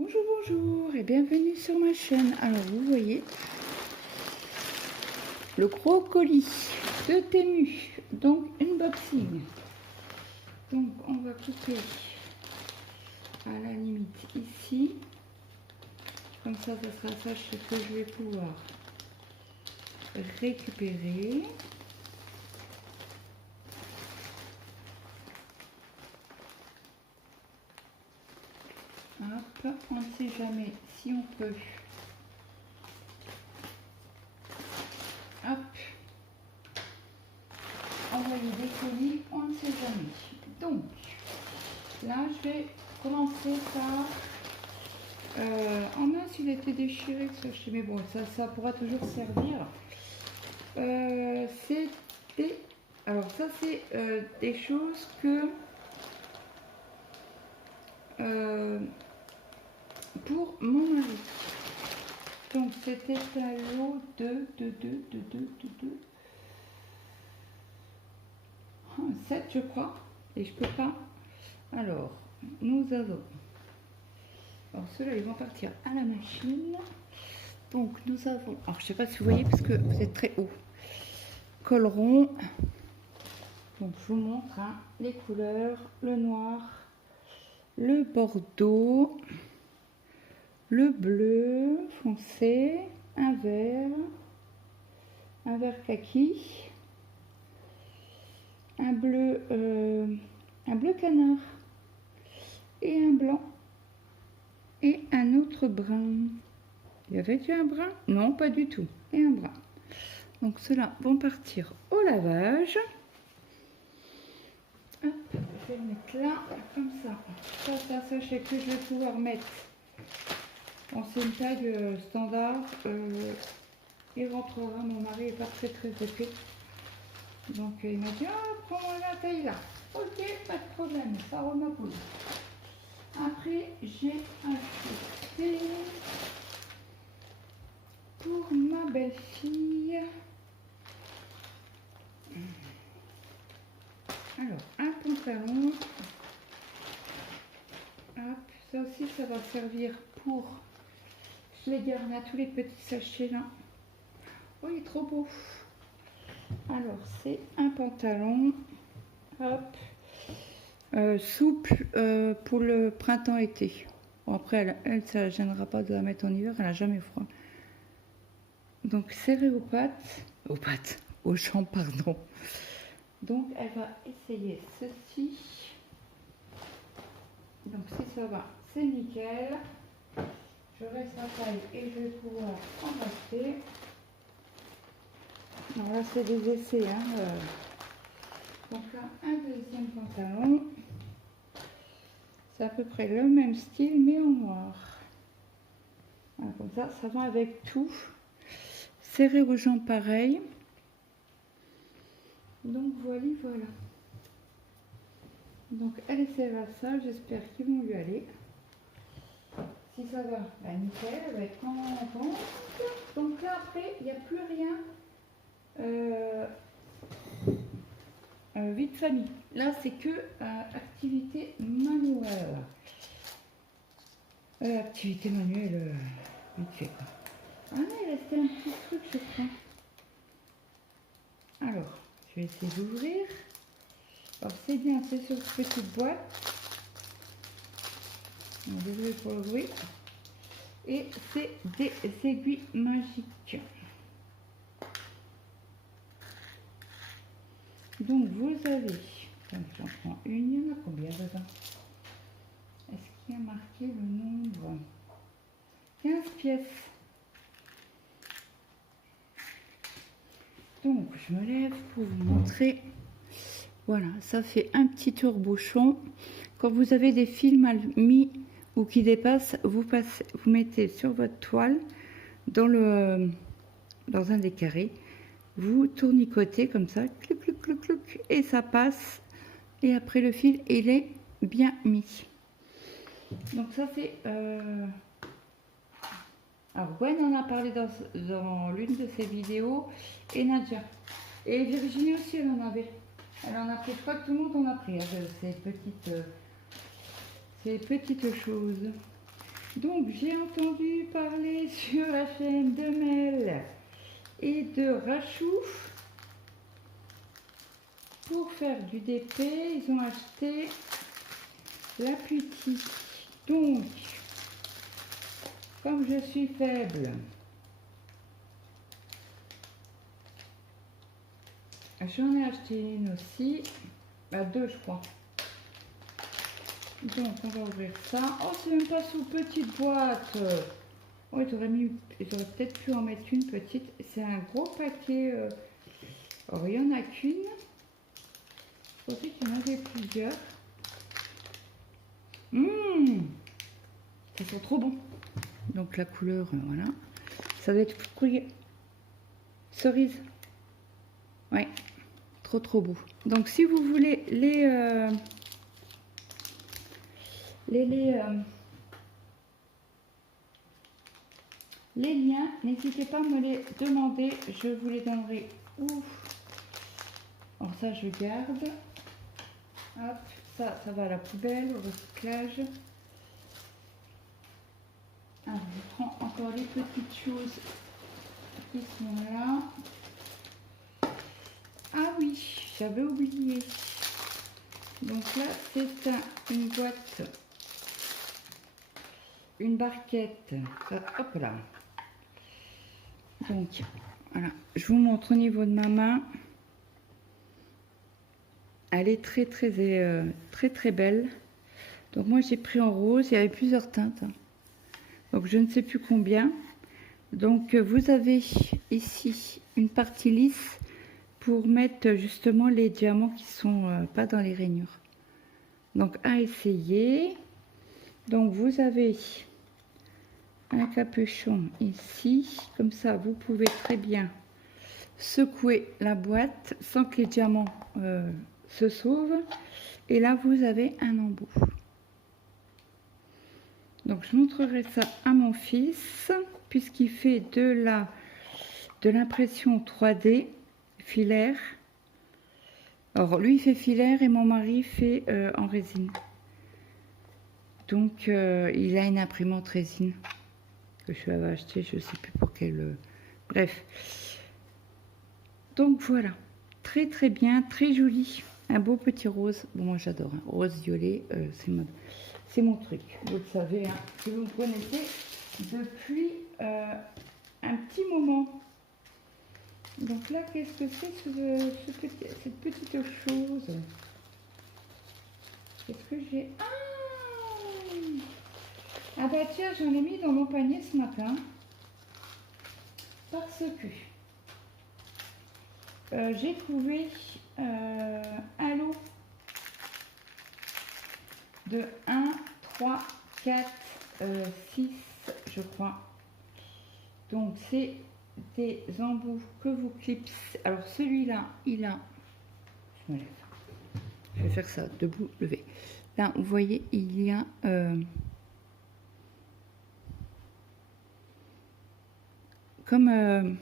Bonjour, bonjour et bienvenue sur ma chaîne. Alors vous voyez le gros colis de Temu, donc unboxing. Donc on va couper à la limite ici, comme ça sera ça que je vais pouvoir récupérer. Hop, on ne sait jamais si on peut. Hop, envoyer des colis, on ne sait jamais. Donc, là, je vais commencer par... oh mince, il a été déchiré, ça, mais bon, ça pourra toujours servir. Alors, ça, c'est des choses que... pour mon mari. Donc, c'était un lot de 7, je crois. Et je peux pas. Alors, nous avons... Alors, ceux-là, ils vont partir à la machine. Donc, nous avons... Alors, je sais pas si vous voyez, parce que vous êtes très haut. Col rond. Donc, je vous montre hein, les couleurs. Le noir, le bordeaux, le bleu foncé, un vert kaki, un bleu canard et un blanc et un autre brun. Il y avait-tu un brun? Non, pas du tout. Et un brun. Donc ceux-là vont partir au lavage. Hop, je vais le mettre là, comme ça. Ça, sachez que je vais pouvoir mettre. Bon, c'est une taille standard. Il rentrera, mon mari n'est pas très épais. Donc il m'a dit, ah, prends-moi la taille là. Ok, pas de problème, ça roule ma poule. Après, j'ai acheté pour ma belle-fille. Alors, un pantalon. Hop, ça aussi, ça va servir pour... Je les garde à tous les petits sachets là. Oh, il est trop beau. Alors, c'est un pantalon. Hop. Souple pour le printemps-été. Bon, après, elle, ça ne gênera pas de la mettre en hiver. Elle n'a jamais froid. Donc, serré aux pattes. Aux jambes, pardon. Donc, elle va essayer ceci. Donc, si ça va, c'est nickel. Je reste la taille et je vais pouvoir en racheter. Alors là, c'est des essais. Hein, Donc là, un deuxième pantalon. C'est à peu près le même style, mais en noir. Voilà, comme ça va avec tout. Serré aux jambes, pareil. Donc voilà. Donc elle essaiera ça, j'espère qu'ils vont lui aller. Si ça va, bah nickel, elle va être contente. Donc là après, il n'y a plus rien vie de famille. Là c'est que activité manuelle. Activité manuelle vite fait quoi. Ah non, il restait un petit truc je crois. Alors, je vais essayer d'ouvrir. Alors c'est bien, c'est sur cette petite boîte. Désolé pour le bruit. Et c'est des aiguilles magiques. Donc vous avez, j'en prends une, il y en a combien dedans? Est-ce qu'il y a marqué le nombre? 15 pièces. Donc je me lève pour vous montrer. Voilà, ça fait un petit tour-bouchon. Quand vous avez des fils mal mis ou qui dépassent, vous mettez sur votre toile dans un des carrés. Vous tournicotez comme ça, clic, clic, clic, clic, et ça passe. Et après le fil, il est bien mis. Donc ça c'est... Alors Gwen en a parlé dans l'une de ses vidéos, et Nadia. Et Virginie aussi, elle en avait. Elle en a pris, je crois que tout le monde en a pris, hein, ces petites choses. Donc j'ai entendu parler sur la chaîne de Mel et de Rachouf pour faire du DP. Ils ont acheté la petite. Donc, comme je suis faible, j'en ai acheté une aussi, deux je crois. Donc on va ouvrir ça. Oh, c'est même pas sous petite boîte. Oh, ils auraient peut-être pu en mettre une petite. C'est un gros paquet. Alors il n'y en a qu'une. Je pensais qu'il y en avait plusieurs. Ça sent trop bon. Donc la couleur, voilà. Ça doit être fruit cerise. Ouais, trop beau. Donc si vous voulez les liens, n'hésitez pas à me les demander. Je vous les donnerai où. Alors ça je garde. Hop, ça va à la poubelle, au recyclage. Alors, je prends encore les petites choses qui sont là. Ah oui, j'avais oublié. Donc là, c'est une boîte, une barquette. Hop là. Donc, voilà. Je vous montre au niveau de ma main. Elle est très belle. Donc moi, j'ai pris en rose. Il y avait plusieurs teintes. Donc je ne sais plus combien. Donc vous avez ici une partie lisse pour mettre justement les diamants qui sont pas dans les rainures. Donc à essayer. Donc vous avez un capuchon ici, comme ça vous pouvez très bien secouer la boîte sans que les diamants se sauvent. Et là vous avez un embout. Donc je montrerai ça à mon fils puisqu'il fait de l'impression 3D filaire. Alors lui il fait filaire et mon mari fait en résine. Donc il a une imprimante résine que je lui avais acheté, je ne sais plus pour quelle. Bref. Donc voilà, très bien, très joli. Un beau petit rose. Bon, moi j'adore, hein. Rose violet, c'est mon truc. Vous le savez, hein, si vous me connaissez depuis un petit moment. Donc là, qu'est-ce que c'est cette petite chose? Qu'est-ce que j'ai? Ah bah tiens, j'en ai mis dans mon panier ce matin. Parce que j'ai trouvé un lot de 1, 3, 4, 6, je crois. Donc c'est des embouts que vous clipsez. Alors celui-là, il a... Je me lève. Je vais faire ça, debout, levé. Là, vous voyez, il y a... comme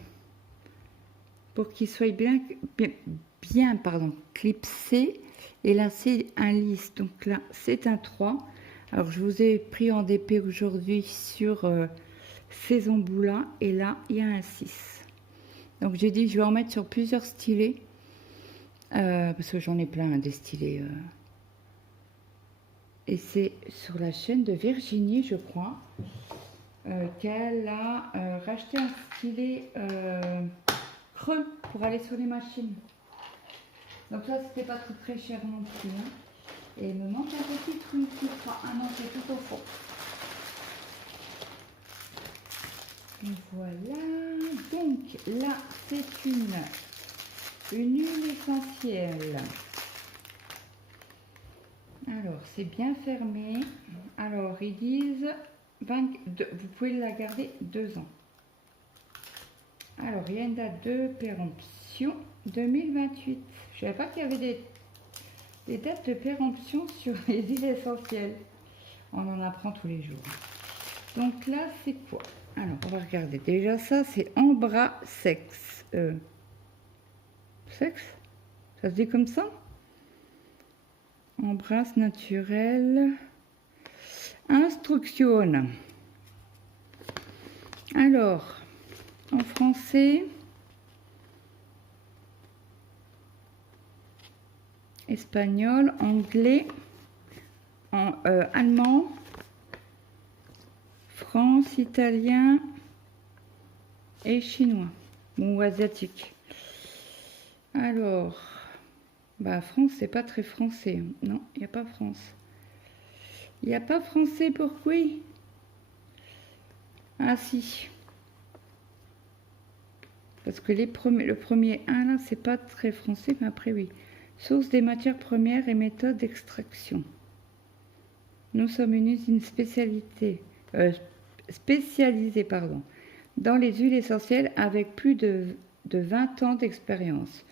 pour qu'il soit bien clipsé. Et là, c'est un lisse. Donc là, c'est un 3. Alors, je vous ai pris en DP aujourd'hui sur ces embouts-là. Et là, il y a un 6. Donc, j'ai dit, je vais en mettre sur plusieurs stylets. Parce que j'en ai plein, des stylets. Et c'est sur la chaîne de Virginie, je crois, qu'elle a racheté un stylet creux pour aller sur les machines. Donc là, c'était pas très cher non plus. Hein. Et il me manque un petit truc, je crois. Ah non, c'est tout au fond. Et voilà. Donc là, c'est une huile essentielle. Alors, c'est bien fermé. Alors, ils disent, vous pouvez la garder 2 ans. Alors, il y a une date de péremption 2028. Je ne savais pas qu'il y avait des dates de péremption sur les huiles essentielles. On en apprend tous les jours. Donc là, c'est quoi? Alors, on va regarder. Déjà, ça, c'est Ambra Sex. Sex? Ça se dit comme ça? Embrasse naturelle. Instruction. Alors, en français, espagnol, anglais, allemand, France, italien et chinois ou asiatique. Alors, bah France, c'est pas très français. Non, il n'y a pas France. Il n'y a pas français, pourquoi? Ah si. Parce que le premier 1 là, c'est pas très français, mais après oui. Source des matières premières et méthode d'extraction. Nous sommes une usine spécialisée dans les huiles essentielles avec plus de 20 ans d'expérience.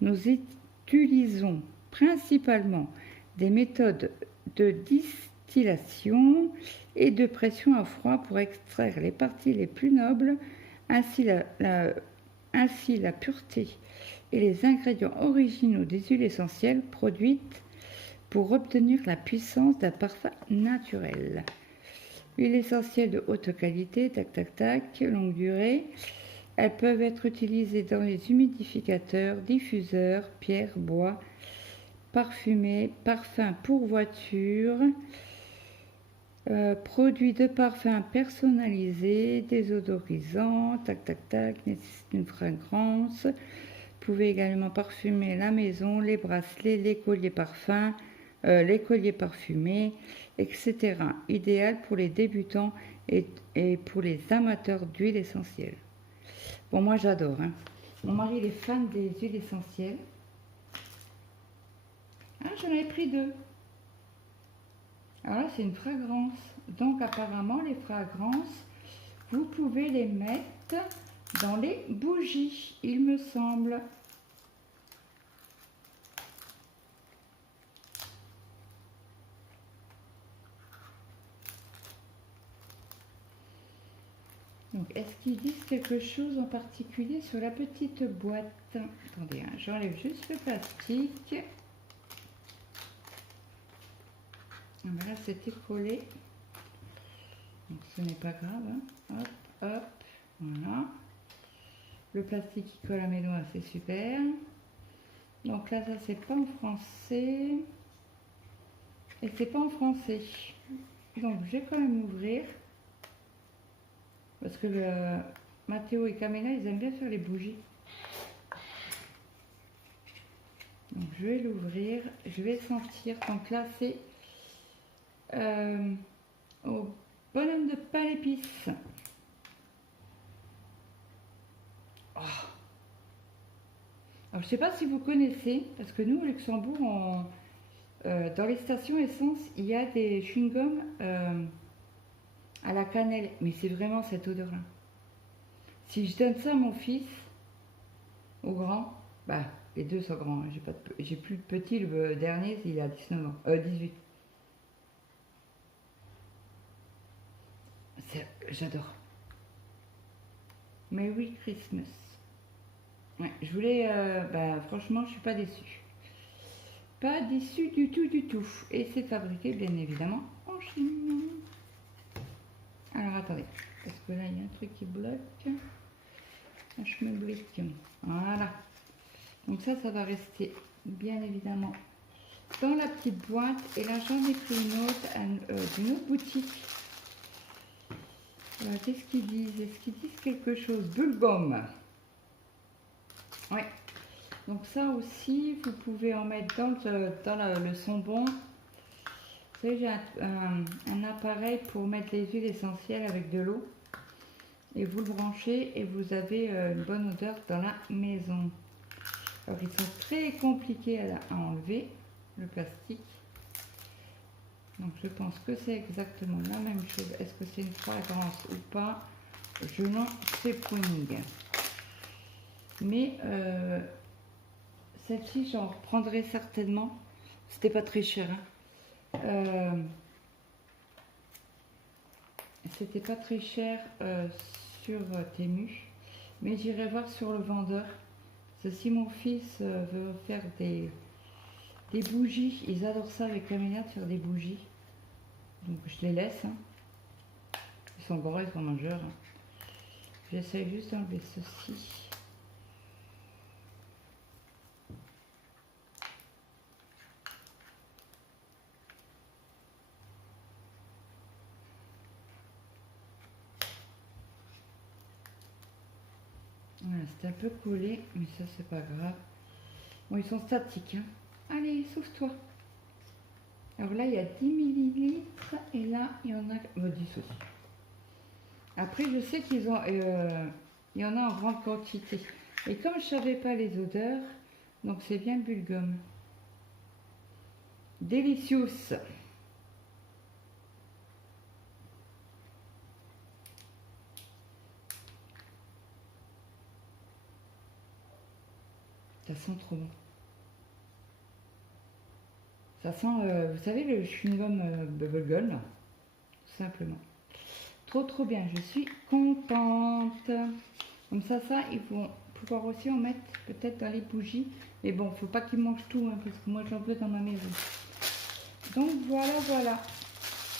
Nous utilisons principalement des méthodes de distillation et de pression à froid pour extraire les parties les plus nobles, ainsi la pureté et les ingrédients originaux des huiles essentielles produites pour obtenir la puissance d'un parfum naturel. Huile essentielle de haute qualité, longue durée. Elles peuvent être utilisées dans les humidificateurs, diffuseurs, pierres, bois, parfumés, parfums pour voiture, produits de parfum personnalisés, désodorisants, nécessite une fragrance. Vous pouvez également parfumer la maison, les bracelets, les colliers parfums, les colliers parfumés, etc. Idéal pour les débutants et pour les amateurs d'huile essentielle. Bon, moi j'adore. Hein. Mon mari il est fan des huiles essentielles. Ah, j'en avais pris 2. Alors là, c'est une fragrance. Donc apparemment, les fragrances, vous pouvez les mettre dans les bougies, il me semble. Donc, est-ce qu'ils disent quelque chose en particulier sur la petite boîte? Attendez, hein, j'enlève juste le plastique. Ah ben là, c'était collé. Donc, ce n'est pas grave. Hein. Hop, hop, voilà. Le plastique qui colle à mes doigts, c'est super. Donc là, ça, c'est pas en français. Et c'est pas en français. Donc, je vais quand même ouvrir. Parce que Mathéo et Camélia, ils aiment bien faire les bougies. Donc je vais l'ouvrir, je vais sentir. Donc là c'est au bonhomme de pain l'épice. Oh. Alors je sais pas si vous connaissez, parce que nous au Luxembourg, dans les stations essence, il y a des chewing-gums à la cannelle, mais c'est vraiment cette odeur-là. Si je donne ça à mon fils, au grand, bah les deux sont grands, j'ai plus de petit, le dernier il a 19 ans, 18. J'adore. Merry Christmas. Ouais, je voulais, bah franchement je suis pas déçue. Pas déçue du tout du tout. Et c'est fabriqué bien évidemment en Chine. Alors attendez, parce que là il y a un truc qui bloque. Je me bloque. Voilà. Donc ça va rester bien évidemment dans la petite boîte. Et là j'en ai pris une autre d'une autre boutique. Alors qu'est-ce qu'ils disent? Est-ce qu'ils disent quelque chose? Bulgum. Ouais. Donc ça aussi, vous pouvez en mettre dans le son-bon. Vous savez, j'ai un appareil pour mettre les huiles essentielles avec de l'eau. Et vous le branchez et vous avez une bonne odeur dans la maison. Alors ils sont très compliqués à enlever, le plastique. Donc je pense que c'est exactement la même chose. Est-ce que c'est une fragrance ou pas? Je n'en sais point. Mais celle-ci, j'en reprendrai certainement. C'était pas très cher. Hein. C'était pas très cher sur Temu. Mais j'irai voir sur le vendeur. Parce que si mon fils veut faire des bougies, ils adorent ça avec Camélia, de faire des bougies. Donc je les laisse. Hein. Ils sont grands, ils sont mangeurs. Hein. J'essaie juste d'enlever ceci. Voilà, c'est un peu collé, mais ça c'est pas grave. Bon, ils sont statiques. Hein. Allez, sauve-toi. Alors là, il y a 10 millilitres et là, il y en a 10 aussi. Après, je sais qu'ils ont, il y en a en grande quantité. Et comme je savais pas les odeurs, donc c'est bien Bulgum. Delicious. Ça sent trop bon. Ça sent, vous savez, le chewing-gum bubblegum, là, tout simplement. Trop trop bien, je suis contente. Comme ça, ils vont pouvoir aussi en mettre peut-être dans les bougies. Mais bon, faut pas qu'ils mangent tout, hein, parce que moi j'en veux dans ma maison. Donc voilà, voilà.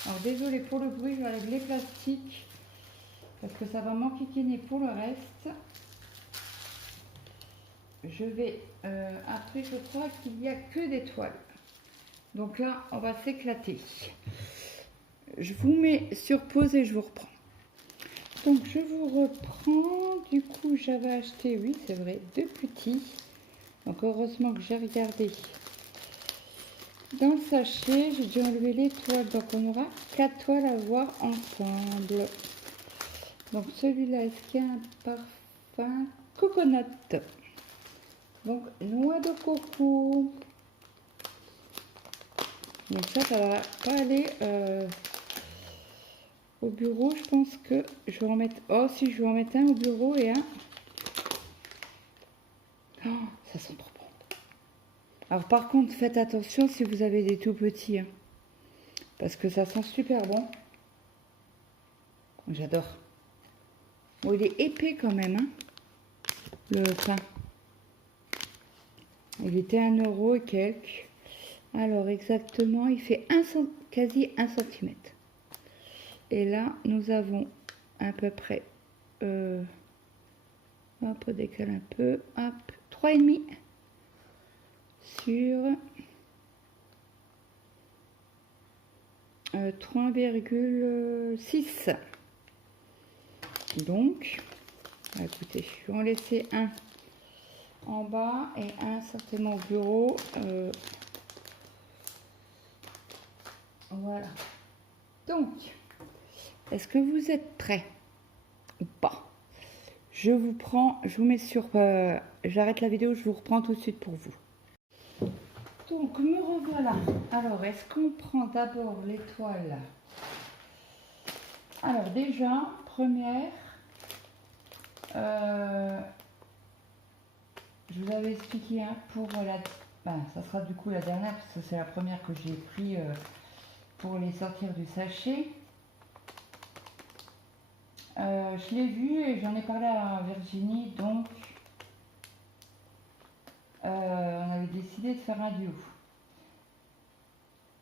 Alors désolé pour le bruit, j'enlève les plastiques. Parce que ça va m'enquiquiner pour le reste. Je vais, après je crois qu'il n'y a que des toiles. Donc là, on va s'éclater. Je vous mets sur pause et je vous reprends. Donc je vous reprends. Du coup, j'avais acheté, oui c'est vrai, 2 petits. Donc heureusement que j'ai regardé dans le sachet. J'ai dû enlever les toiles. Donc on aura 4 toiles à voir ensemble. Donc celui-là, est-ce qu'il y a un parfum coconut? Donc noix de coco. Donc ça va pas aller au bureau. Je pense que je vais en mettre... Oh si, je vais en mettre un au bureau et un... Oh, ça sent trop bon. Alors par contre, faites attention si vous avez des tout petits. Hein, parce que ça sent super bon. J'adore. Bon, il est épais quand même, hein, le pain. Il était 1 € et quelques. Alors exactement, il fait quasi 1 cm. Et là, nous avons à peu près, hop, on décale un peu, hop, 3,5 sur 3,6. Donc, écoutez, je vais en laisser un en bas et un certainement au bureau. Voilà. Donc, est-ce que vous êtes prêts ou pas? Je vous prends, je vous mets sur... j'arrête la vidéo, je vous reprends tout de suite pour vous. Donc, me revoilà. Alors, est-ce qu'on prend d'abord l'étoile? Alors, déjà, première... je vous avais expliqué hein, pour la... ça sera du coup la dernière, parce que c'est la première que j'ai pris pour les sortir du sachet. Je l'ai vu et j'en ai parlé à Virginie, donc on avait décidé de faire un duo.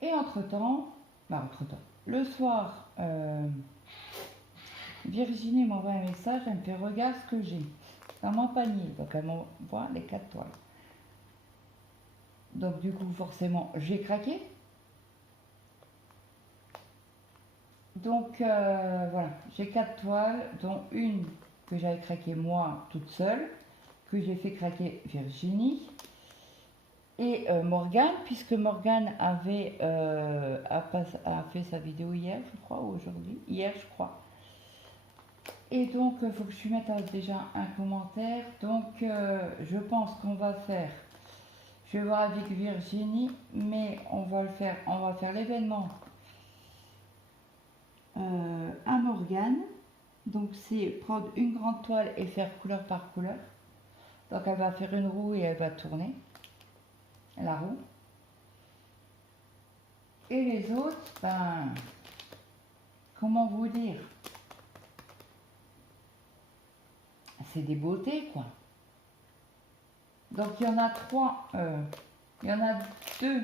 Et entre-temps, le soir, Virginie m'envoie un message, elle me fait regarde ce que j'ai dans mon panier. Donc elle m'envoie les 4 toiles. Donc du coup forcément j'ai craqué. Donc voilà, j'ai 4 toiles, dont une que j'avais craqué moi toute seule, que j'ai fait craquer Virginie et Morgane, puisque Morgane avait a fait sa vidéo hier, je crois, ou aujourd'hui, hier je crois. Et donc il faut que je lui mette déjà un commentaire. Donc je pense qu'on va faire, je vais voir avec Virginie, mais on va faire l'événement à Morgane. Donc c'est prendre une grande toile et faire couleur par couleur. Donc elle va faire une roue et elle va tourner la roue. Et les autres, comment vous dire, c'est des beautés quoi. Donc il y en a 3, il y en a 2.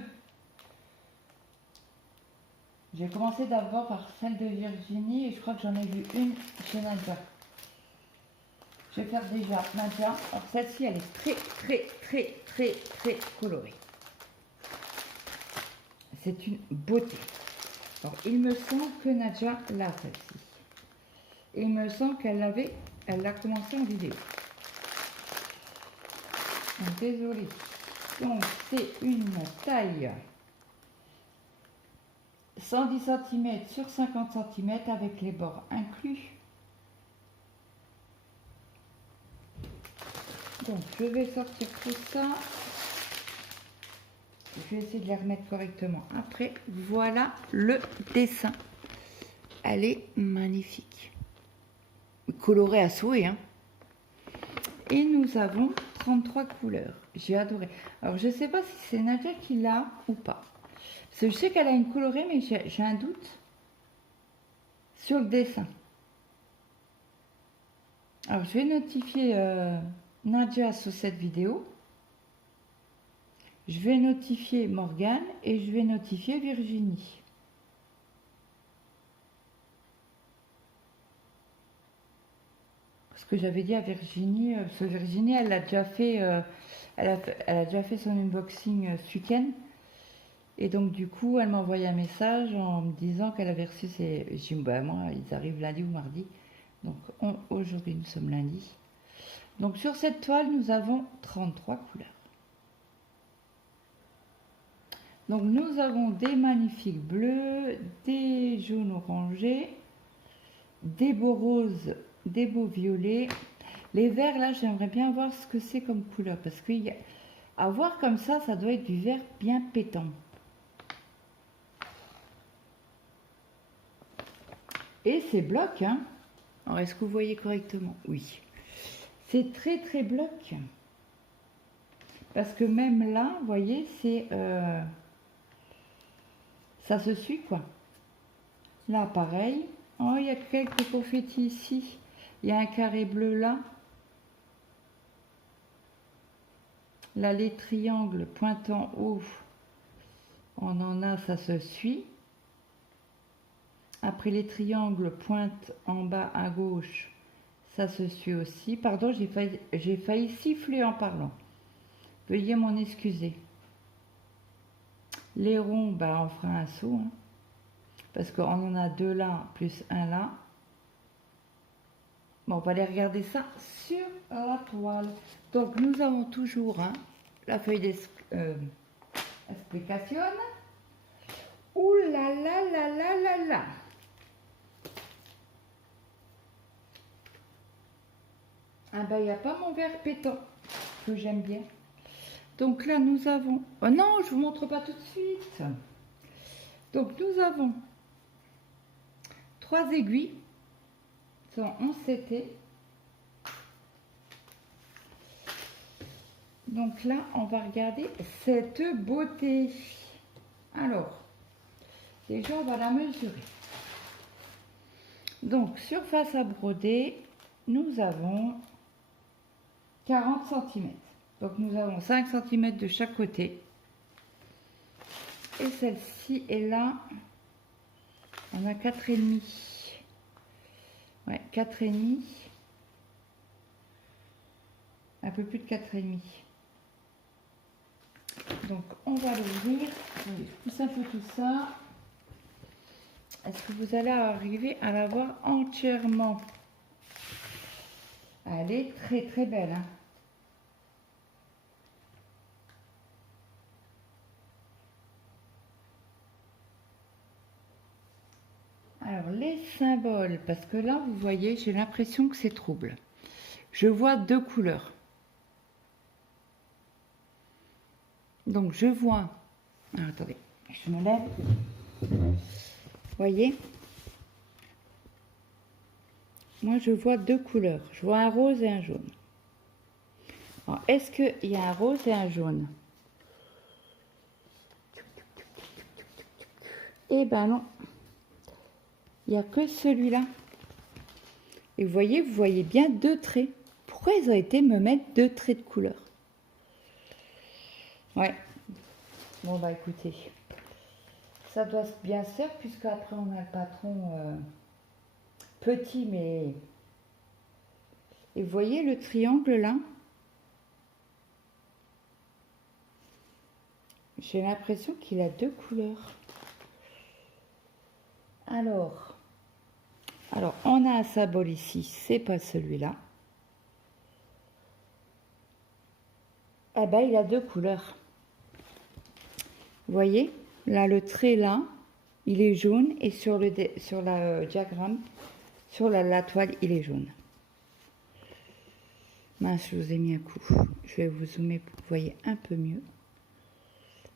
J'ai commencé d'abord par celle de Virginie et je crois que j'en ai vu une chez Nadia. Je vais faire déjà Nadia. Alors celle-ci, elle est très colorée. C'est une beauté. Alors, il me semble que Nadia l'a celle-ci. Il me semble qu'elle l'a commencé en vidéo. Donc, désolée. Donc, c'est une taille 110 cm sur 50 cm avec les bords inclus. Donc, je vais sortir tout ça. Je vais essayer de les remettre correctement. Après, voilà le dessin. Elle est magnifique. Colorée à souhait, hein. Et nous avons 33 couleurs. J'ai adoré. Alors, je ne sais pas si c'est Nadia qui l'a ou pas. Parce que je sais qu'elle a une colorée, mais j'ai un doute sur le dessin. Alors, je vais notifier Nadia sur cette vidéo. Je vais notifier Morgane et je vais notifier Virginie. Parce que j'avais dit à Virginie, parce que Virginie, elle a déjà fait, elle a déjà fait son unboxing ce week-end. Et donc du coup, elle m'a envoyé un message en me disant qu'elle avait reçu ses... J'ai dit, bah, moi, ils arrivent lundi ou mardi. Donc aujourd'hui, nous sommes lundi. Donc sur cette toile, nous avons 33 couleurs. Donc nous avons des magnifiques bleus, des jaunes orangés, des beaux roses, des beaux violets. Les verts, là, j'aimerais bien voir ce que c'est comme couleur. Parce qu'à voir comme ça doit être du vert bien pétant. Et c'est bloc, hein. Alors, est-ce que vous voyez correctement? Oui. C'est très bloc. Parce que même là, vous voyez, c'est... ça se suit, quoi. Là, pareil. Oh, il y a quelques confettis ici. Il y a un carré bleu là. Là, les triangles pointant haut, on en a, ça se suit. Après, les triangles pointent en bas à gauche, ça se suit aussi. Pardon, j'ai failli siffler en parlant. Veuillez m'en excuser. Les ronds, bah, on fera un saut. Hein, parce qu'on en a deux là, plus un là. Bon, on va aller regarder ça sur la toile. Donc, nous avons toujours hein, la feuille d'explication. Ouh là là là là là là. Ah ben, il n'y a pas mon vert pétant, que j'aime bien. Donc là, nous avons... Oh non, je ne vous montre pas tout de suite. Donc, nous avons 3 aiguilles. Sont en CT. Donc là, on va regarder cette beauté. Alors, déjà, on va la mesurer. Donc, surface à broder, nous avons 40 cm. Donc, nous avons 5 cm de chaque côté. Et celle-ci est là. On a 4,5. Ouais, 4,5. Un peu plus de 4,5. Donc, on va l'ouvrir. Je pousse un peu tout ça. Est-ce que vous allez arriver à la voir entièrement? Elle est très belle. Hein. Alors, les symboles, parce que là, vous voyez, j'ai l'impression que c'est trouble. Je vois 2 couleurs. Donc, je vois... Alors, attendez, je me lève. Vous voyez? Moi, je vois 2 couleurs. Je vois un rose et un jaune. Alors, est-ce qu'il y a un rose et un jaune? Eh ben non. Il n'y a que celui-là. Et vous voyez bien 2 traits. Pourquoi ils ont été me mettre 2 traits de couleur? Ouais. Bon, bah écoutez. Ça doit bien se faire, puisque après on a le patron petit, mais Et vous voyez le triangle là? J'ai l'impression qu'il a deux couleurs. Alors on a un symbole ici, c'est pas celui-là. Ah ben, il a deux couleurs. Vous voyez, là, le trait là, il est jaune et sur la diagramme, sur la toile, il est jaune. Mince, je vous ai mis un coup. Je vais vous zoomer pour que vous voyez un peu mieux.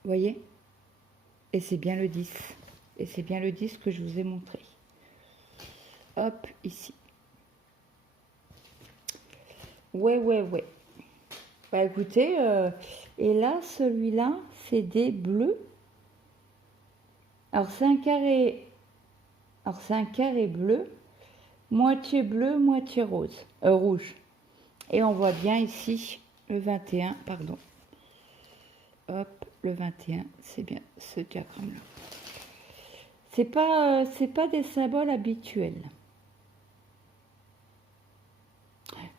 Vous voyez? Et c'est bien le 10. Et c'est bien le 10 que je vous ai montré. Hop, ici. Ouais. Bah écoutez, et là, celui-là, c'est des bleus. Alors c'est un carré. Alors c'est un carré bleu, moitié bleu, moitié rouge. Et on voit bien ici le 21, pardon. Hop, le 21, c'est bien ce diagramme-là. C'est pas des symboles habituels.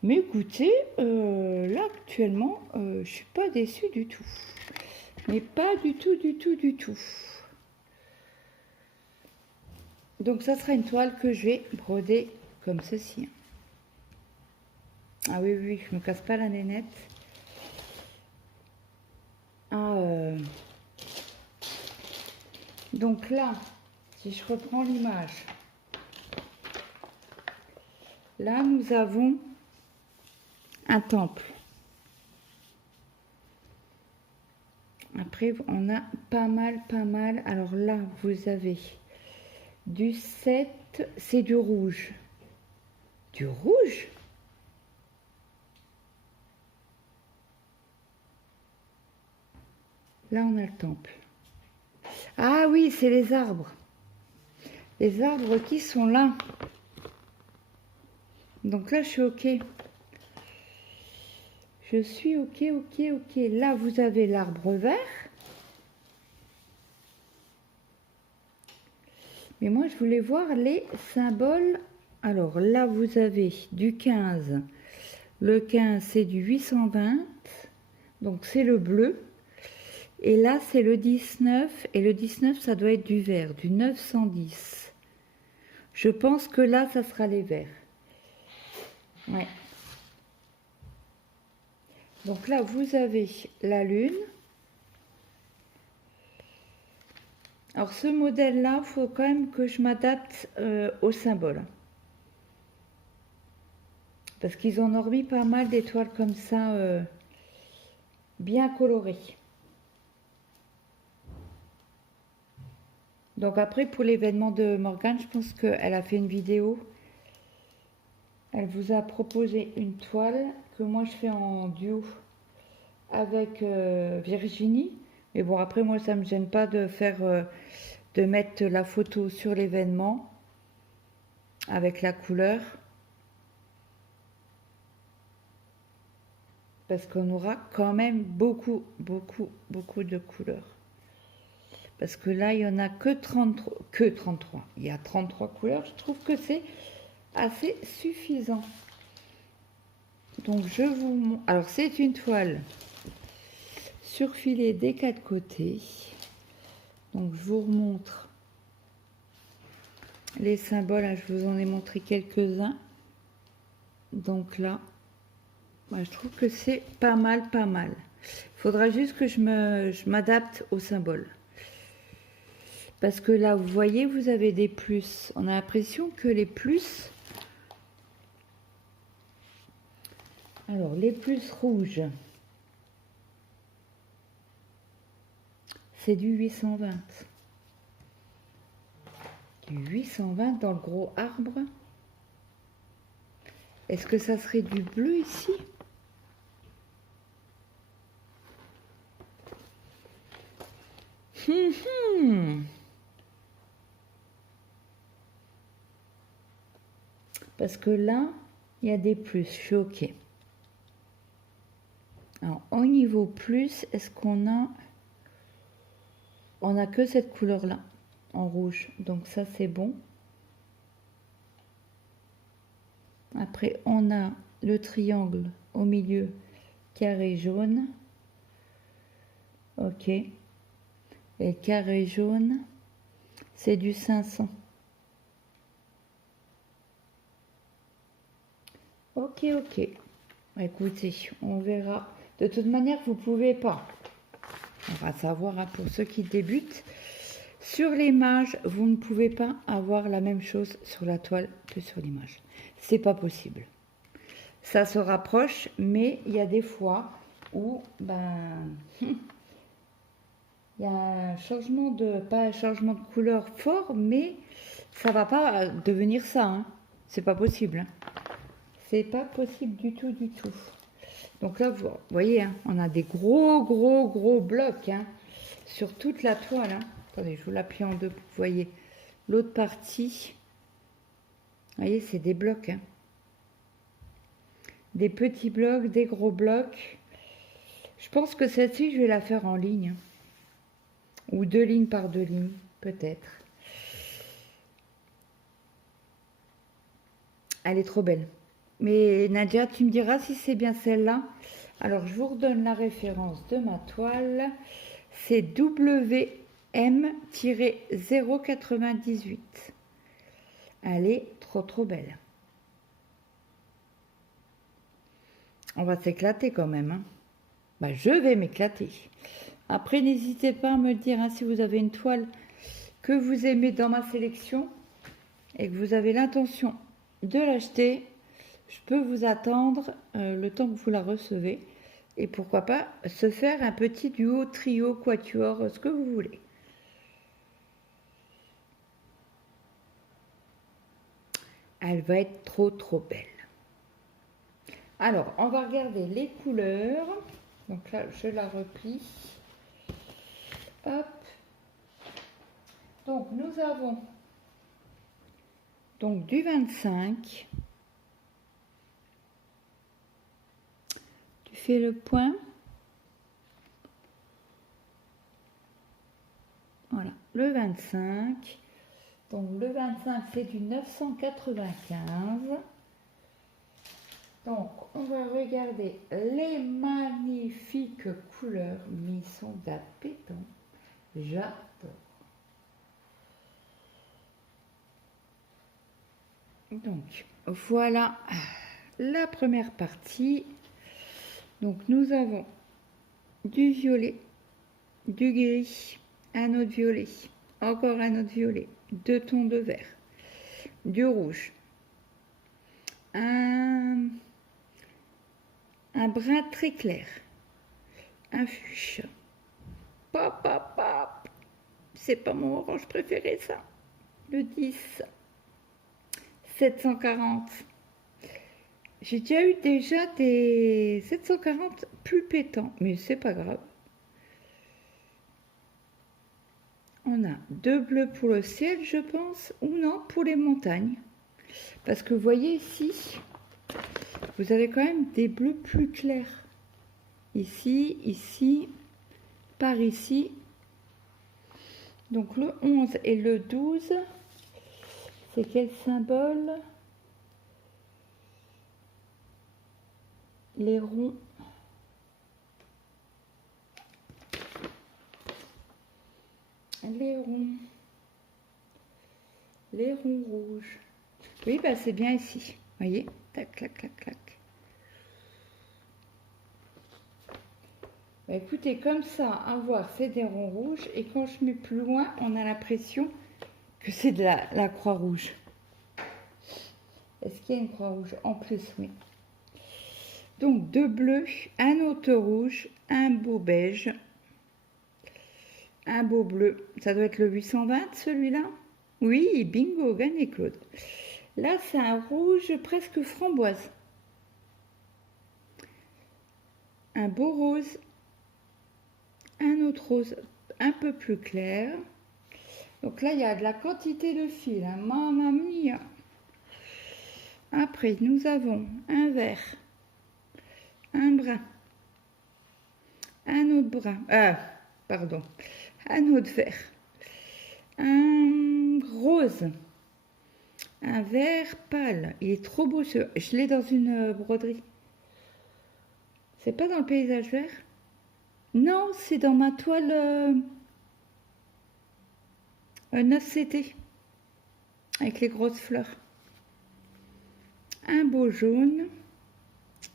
Mais écoutez, là actuellement, je suis pas déçue du tout. Mais pas du tout. Donc ça sera une toile que je vais broder comme ceci. Ah oui, je me casse pas la nénette. Donc là, si je reprends l'image, là nous avons un temple. Après, on a pas mal. Alors là, vous avez du 7, c'est du rouge. Du rouge? Là, on a le temple. Ah oui, c'est les arbres. Les arbres qui sont là. Donc là, je suis OK. Je suis OK. Là, vous avez l'arbre vert. Mais moi, je voulais voir les symboles. Alors là, vous avez du 15. Le 15, c'est du 820. Donc, c'est le bleu. Et là, c'est le 19. Et le 19, ça doit être du vert, du 910. Je pense que là, ça sera les verts. Ouais. Donc là, vous avez la lune. Alors, ce modèle-là, il faut quand même que je m'adapte au symbole. Parce qu'ils ont remis pas mal d'étoiles comme ça, bien colorées. Donc après, pour l'événement de Morgane, je pense qu'elle a fait une vidéo. Elle vous a proposé une toile que moi je fais en duo avec Virginie. Mais bon, après moi, ça ne me gêne pas de de mettre la photo sur l'événement avec la couleur. Parce qu'on aura quand même beaucoup de couleurs. Parce que là, il n'y en a que 33. Il y a 33 couleurs. Je trouve que c'est assez suffisant. Donc, je vous montre. Alors, c'est une toile surfilée des quatre côtés. Donc, je vous remontre les symboles. Je vous en ai montré quelques-uns. Donc là, je trouve que c'est pas mal. Il faudra juste que je m'adapte aux symboles. Parce que là, vous voyez, vous avez des plus. On a l'impression que les plus... Alors, les plus rouges, c'est du 820. Du 820 dans le gros arbre. Est-ce que ça serait du bleu ici? Parce que là, il y a des plus. Je suis OK. Alors, au niveau plus, est-ce qu'on a... On n'a que cette couleur-là, en rouge. Donc ça, c'est bon. Après, on a le triangle au milieu, carré jaune. Ok. Et carré jaune, c'est du 500. Ok, ok. Écoutez, on verra. De toute manière, vous pouvez pas. On va savoir, hein, pour ceux qui débutent. Sur l'image, vous ne pouvez pas avoir la même chose sur la toile que sur l'image. C'est pas possible. Ça se rapproche, mais il y a des fois où il y a un changement de, pas un changement de couleur fort, mais ça va pas devenir ça. Hein. C'est pas possible. Hein. C'est pas possible du tout, du tout. Donc là, vous voyez, hein, on a des gros blocs hein, sur toute la toile. Hein. Attendez, je vous la plie en deux pour que vous voyez l'autre partie. Vous voyez, c'est des blocs. Hein. Des petits blocs, des gros blocs. Je pense que celle-ci, je vais la faire en ligne. Ou 2 lignes par 2 lignes, peut-être. Elle est trop belle. Mais Nadia, tu me diras si c'est bien celle-là. Alors, je vous redonne la référence de ma toile. C'est WM-098. Elle est trop belle. On va s'éclater quand même. Hein. Bah, je vais m'éclater. Après, n'hésitez pas à me dire hein, si vous avez une toile que vous aimez dans ma sélection et que vous avez l'intention de l'acheter. Je peux vous attendre le temps que vous la recevez et pourquoi pas se faire un petit duo, trio, quatuor, ce que vous voulez. Elle va être trop belle. Alors, on va regarder les couleurs. Donc là, je la replie. Hop. Donc, nous avons donc du 25. Tu fais le point. Voilà, le 25. Donc, le 25, c'est du 995. Donc, on va regarder les magnifiques couleurs, mais ils sont d'appétants. J'adore. Donc, voilà la première partie. Donc, nous avons du violet, du gris, un autre violet, encore un autre violet, 2 tons de vert, du rouge, un brun très clair, un fuchsia. Pop, pop, pop. C'est pas mon orange préféré, ça. Le 10. 740. J'ai déjà eu des 740 plus pétants, mais c'est pas grave. On a 2 bleus pour le ciel, je pense, ou non, pour les montagnes. Parce que vous voyez ici, vous avez quand même des bleus plus clairs. Ici, ici, par ici. Donc le 11 et le 12, c'est quel symbole? Les ronds. Les ronds. Les ronds rouges. Oui, bah c'est bien ici. Vous voyez? Tac, clac, clac, clac. Bah, écoutez, comme ça, à voir, c'est des ronds rouges. Et quand je mets plus loin, on a l'impression que c'est de la croix rouge. Est-ce qu'il y a une croix rouge? En plus, oui. Donc, 2 bleus, un autre rouge, un beau beige, un beau bleu. Ça doit être le 820, celui-là? Oui, bingo, gagné Claude. Là, c'est un rouge presque framboise. Un beau rose, un autre rose un peu plus clair. Donc là, il y a de la quantité de fils, hein. Mamma mia. Après, nous avons un vert, un brun, un autre brun, pardon, un autre vert, un rose, Un vert pâle. Il est trop beau. Je l'ai dans une broderie. C'est pas dans le paysage vert? Non, c'est dans ma toile 9CT. Avec les grosses fleurs. Un beau jaune.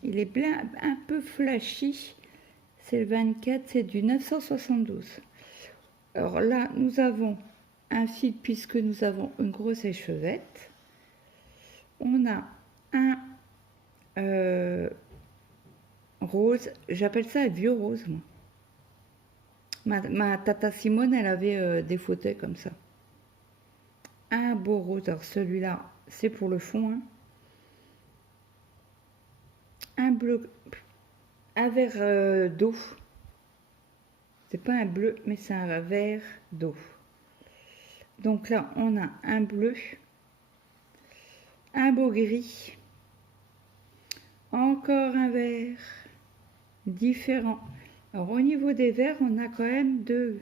Il est bien, un peu flashy. C'est le 24, c'est du 972. Alors là, nous avons un fil puisque nous avons une grosse échevette. On a un rose. J'appelle ça un vieux rose, moi. Ma tata Simone, elle avait des fauteuils comme ça. Un beau rose. Alors celui-là, c'est pour le fond. Hein. Un bleu, un vert d'eau. C'est pas un bleu, mais c'est un vert d'eau. Donc là, on a un bleu, un beau gris, encore un vert différent. Alors au niveau des verts, on a quand même 2,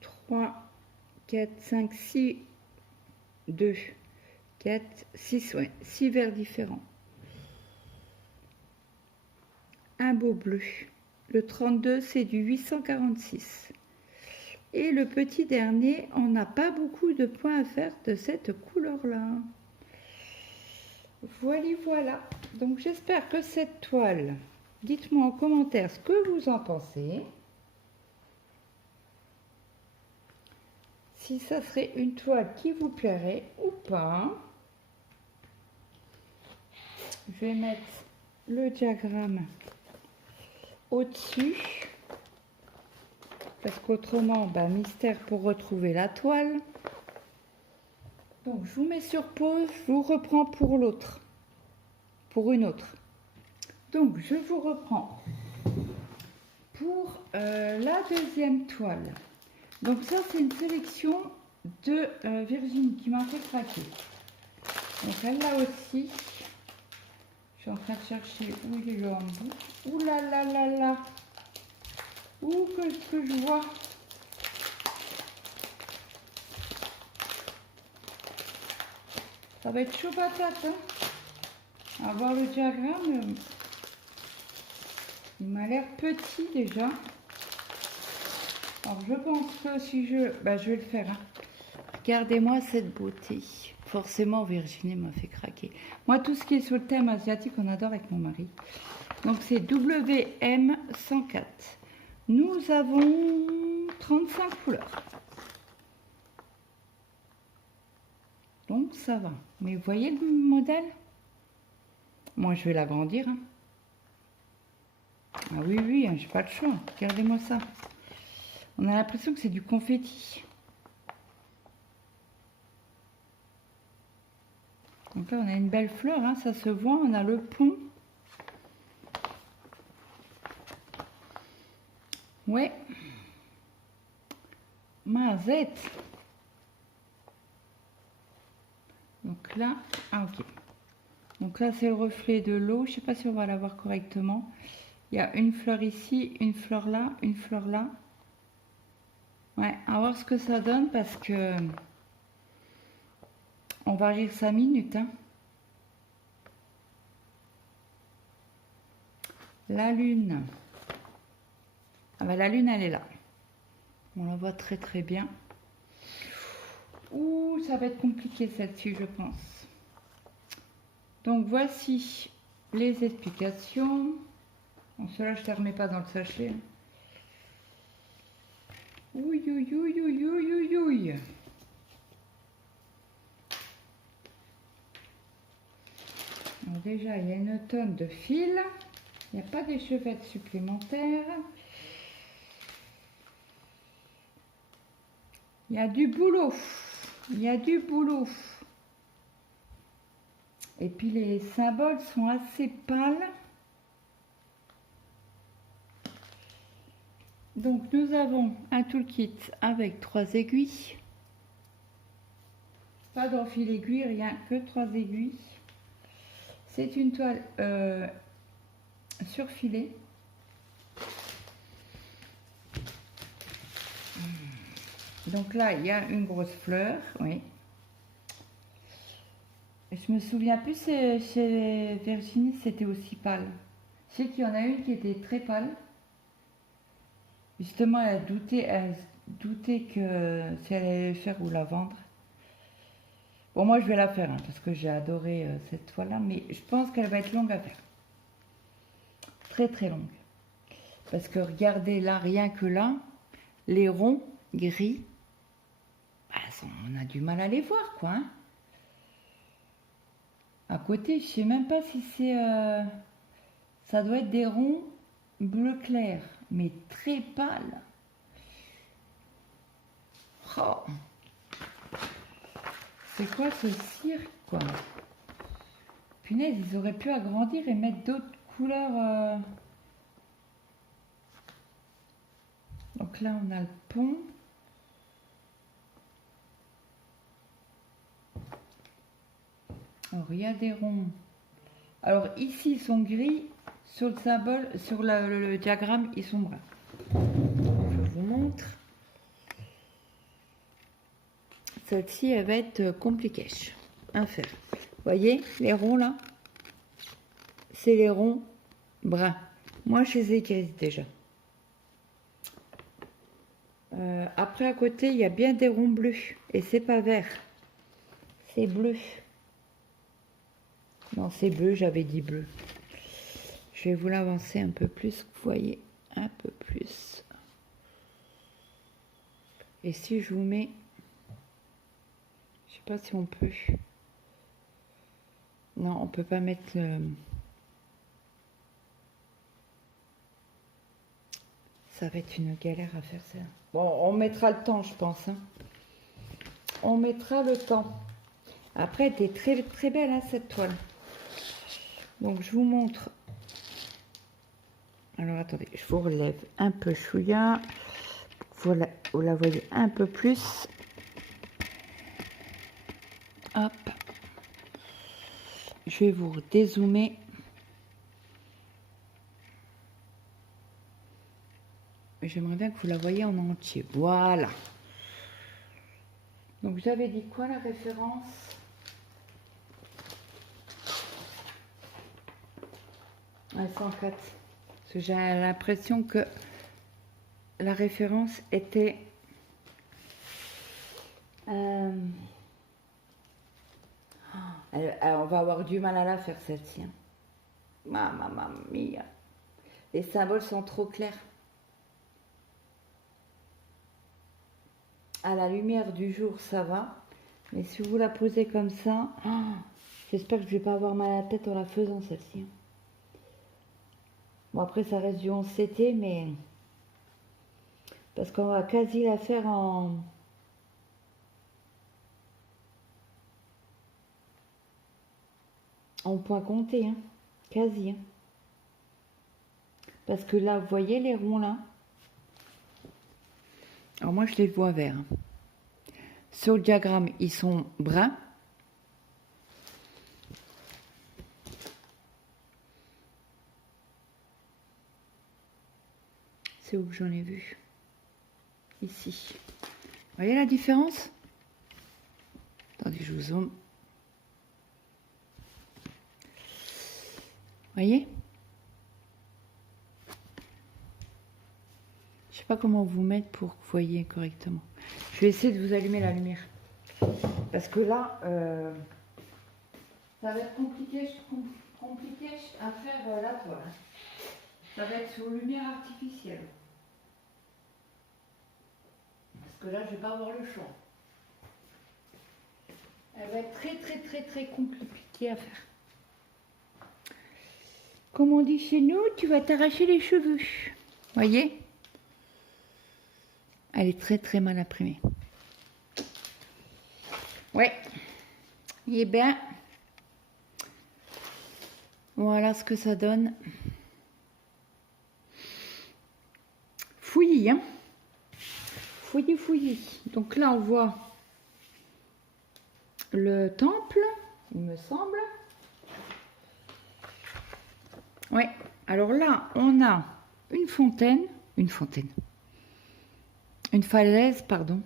3, 4, 5, 6, 2, 4, 6, ouais, 6 verts différents. Un beau bleu. Le 32, c'est du 846. Et le petit dernier, on n'a pas beaucoup de points à faire de cette couleur-là. Voilà. Donc j'espère que cette toile, dites-moi en commentaire ce que vous en pensez. Si ça serait une toile qui vous plairait ou pas. Je vais mettre le diagramme au-dessus. Parce qu'autrement, mystère pour retrouver la toile. Donc, je vous mets sur pause, je vous reprends pour l'autre. Pour une autre. Donc, je vous reprends pour la deuxième toile. Donc, ça, c'est une sélection de Virginie qui m'a fait craquer. Donc, elle là aussi. Je suis en train de chercher où il est le embout. Ouh là là là là. Ouh, qu'est-ce que je vois. Ça va être chaud patate, hein. À voir le diagramme, il m'a l'air petit déjà. Alors je pense que si je vais le faire. Hein. Regardez-moi cette beauté. Forcément, Virginie m'a fait craquer. Moi, tout ce qui est sur le thème asiatique, on adore avec mon mari. Donc c'est WM104. Nous avons 35 couleurs. Donc ça va. Mais vous voyez le modèle? Moi je vais l'agrandir. Hein. Ah oui, hein, j'ai pas le choix. Regardez-moi ça. On a l'impression que c'est du confetti. Donc là on a une belle fleur, hein, ça se voit. On a le pont. Ouais. Mazette. Donc là, ok. Donc là, c'est le reflet de l'eau. Je ne sais pas si on va la voir correctement. Il y a une fleur ici, une fleur là, une fleur là. Ouais, à voir ce que ça donne parce que on va rire 5 minutes. Hein. La lune. Ah bah la lune, elle est là. On la voit très très bien. Ouh, ça va être compliqué celle-ci, je pense. Donc voici les explications. Bon, cela je ne les remets pas dans le sachet. Ouille, ouille, ouille, ouille, ouille, ouille, ouille. Alors déjà, il y a une tonne de fils. Il n'y a pas d'échevette supplémentaire. Il y a du boulot. Il y a du boulot. Et puis les symboles sont assez pâles. Donc nous avons un toolkit avec 3 aiguilles. Pas d'enfil aiguille, rien que 3 aiguilles. C'est une toile surfilée. Donc là, il y a une grosse fleur, oui. Je me souviens plus chez Virginie, c'était aussi pâle. Je sais qu'il y en a une qui était très pâle. Justement, elle doutait que si elle allait le faire ou la vendre. Bon, moi, je vais la faire hein, parce que j'ai adoré cette toile-là, mais je pense qu'elle va être longue à faire. Très, très longue. Parce que regardez là, rien que là, les ronds gris, bah, on a du mal à les voir, quoi. Hein. À côté, je sais même pas si c'est... ça doit être des ronds bleu clair, mais très pâles. Oh. C'est quoi ce cirque, quoi? Punaise, ils auraient pu agrandir et mettre d'autres couleurs. Donc là, on a le pont. Alors, il y a des ronds. Alors, ici, ils sont gris. Sur le symbole, sur le diagramme, ils sont bruns. Je vous montre. Celle-ci, elle va être compliquée à faire. Vous voyez, les ronds là, c'est les ronds bruns. Moi, je les ai grises déjà. Après, à côté, il y a bien des ronds bleus. Et c'est pas vert. C'est bleu. Non, c'est bleu, j'avais dit bleu. Je vais vous l'avancer un peu plus, vous voyez, un peu plus. Et si je vous mets... Je sais pas si on peut... Non, on peut pas mettre le... Ça va être une galère à faire ça. Bon, on mettra le temps, je pense. Hein. On mettra le temps. Après, elle était très, très belle, hein, cette toile. Donc, je vous montre. Alors, attendez, je vous relève un peu chouïa. Vous la voyez un peu plus. Hop. Je vais vous dézoomer. J'aimerais bien que vous la voyez en entier. Voilà. Donc, j'avais dit quoi la référence? À 104. Parce que j'ai l'impression que la référence était... on va avoir du mal à la faire, celle-ci. Hein. Mamma mia. Les symboles sont trop clairs. À la lumière du jour, ça va. Mais si vous la posez comme ça, j'espère que je ne vais pas avoir mal à la tête en la faisant, celle-ci. Bon, après, ça reste du 11 CT, mais... Parce qu'on va quasi la faire en point compté, hein. Quasi. Hein. Parce que là, vous voyez les ronds, là? Alors moi, je les vois verts. Sur le diagramme, ils sont bruns. C'est où que j'en ai vu? Ici. Vous voyez la différence? Attendez, je vous zoome. Vous voyez? Je sais pas comment vous mettre pour que vous voyez correctement. Je vais essayer de vous allumer la lumière. Parce que là, ça va être compliqué à faire la toile. Ça va être sur lumière artificielle. Parce que là, je vais pas avoir le choix. Elle va être très compliquée à faire. Comme on dit chez nous, tu vas t'arracher les cheveux. Voyez? Elle est très mal imprimée. Ouais. Eh bien, voilà ce que ça donne. Fouillis, hein? Fouillis. Donc là, on voit le temple, il me semble. Ouais. Alors là, on a une falaise, pardon.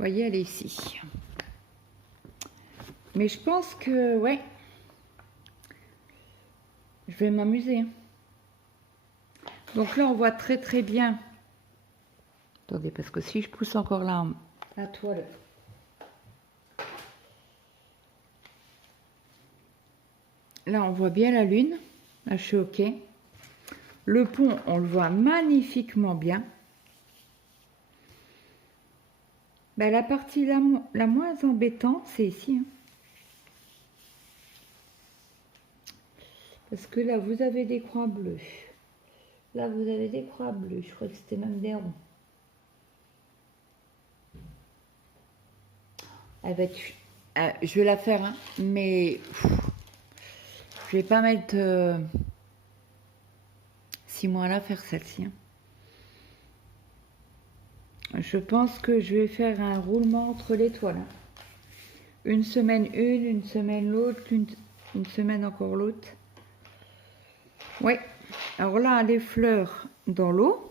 voyez, elle est ici. Mais je pense que, ouais, je vais m'amuser. Donc là, on voit très très bien. Attendez, parce que si je pousse encore là, la toile. Là, on voit bien la lune. Là, je suis OK. Le pont, on le voit magnifiquement bien. Ben, la partie la moins embêtante, c'est ici. Hein. Parce que là, vous avez des croix bleues. Là, vous avez des croix bleues. Je crois que c'était même des ronds. Avec, je vais la faire, hein, mais je vais pas mettre 6 mois à la faire celle-ci. Hein. Je pense que je vais faire un roulement entre les toiles. Hein. Une semaine une semaine l'autre, une semaine encore l'autre. Oui. Alors là, les fleurs dans l'eau.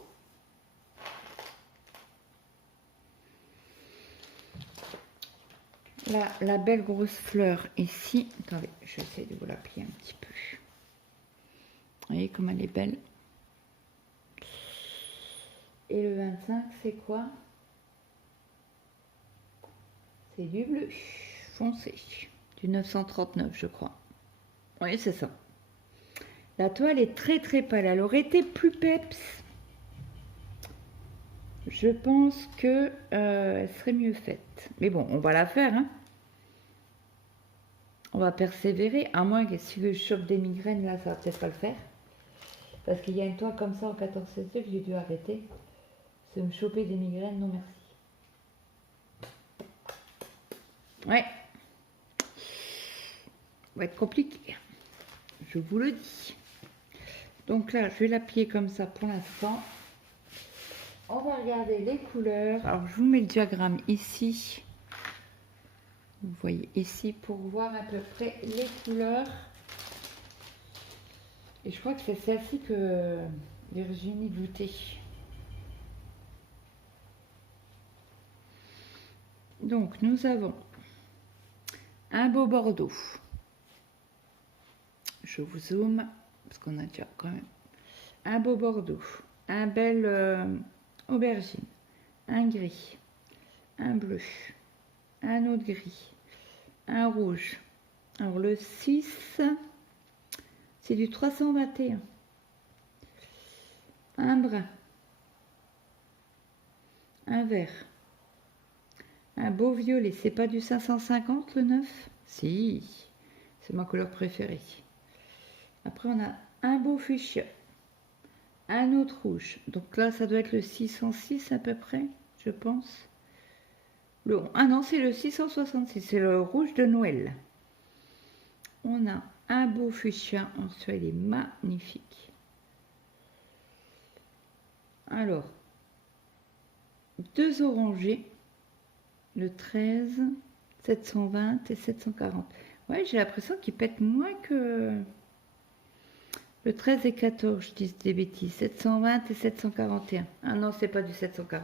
Là, la belle grosse fleur ici. Attendez, j'essaie de vous la plier un petit peu. Vous voyez comme elle est belle. Et le 25, c'est quoi? C'est du bleu foncé. Du 939, je crois. Oui, c'est ça. La toile est très très pâle. Elle aurait été plus peps. Je pense que elle serait mieux faite. Mais bon, on va la faire. Hein. On va persévérer. À moins que si je chope des migraines, là, ça va peut-être pas le faire. Parce qu'il y a une toile comme ça en 14-16 que j'ai dû arrêter. C'est me choper des migraines, non merci. Ouais. Va être compliqué. Je vous le dis. Donc là, je vais l'appuyer comme ça pour l'instant. On va regarder les couleurs. Alors, je vous mets le diagramme ici. Vous voyez ici pour voir à peu près les couleurs. Et je crois que c'est celle-ci que Virginie goûtait. Donc, nous avons un beau bordeaux. Je vous zoome, parce qu'on a déjà quand même un beau bordeaux, un bel aubergine, un gris, un bleu, un autre gris, un rouge. Alors le 6, c'est du 321. Un brun, un vert, un beau violet. C'est pas du 550 le 9? Si, c'est ma couleur préférée. Après on a un beau fuchsia, un autre rouge. Donc là ça doit être le 606 à peu près, je pense. Ah non, c'est le 666, c'est le rouge de Noël. On a un beau fuchsia, en soi il est magnifique. Alors, deux orangés, le 13, 720 et 740. Ouais, j'ai l'impression qu'ils pètent moins que le 13 et 14, je dis des bêtises. 720 et 741. Ah non, c'est pas du 740.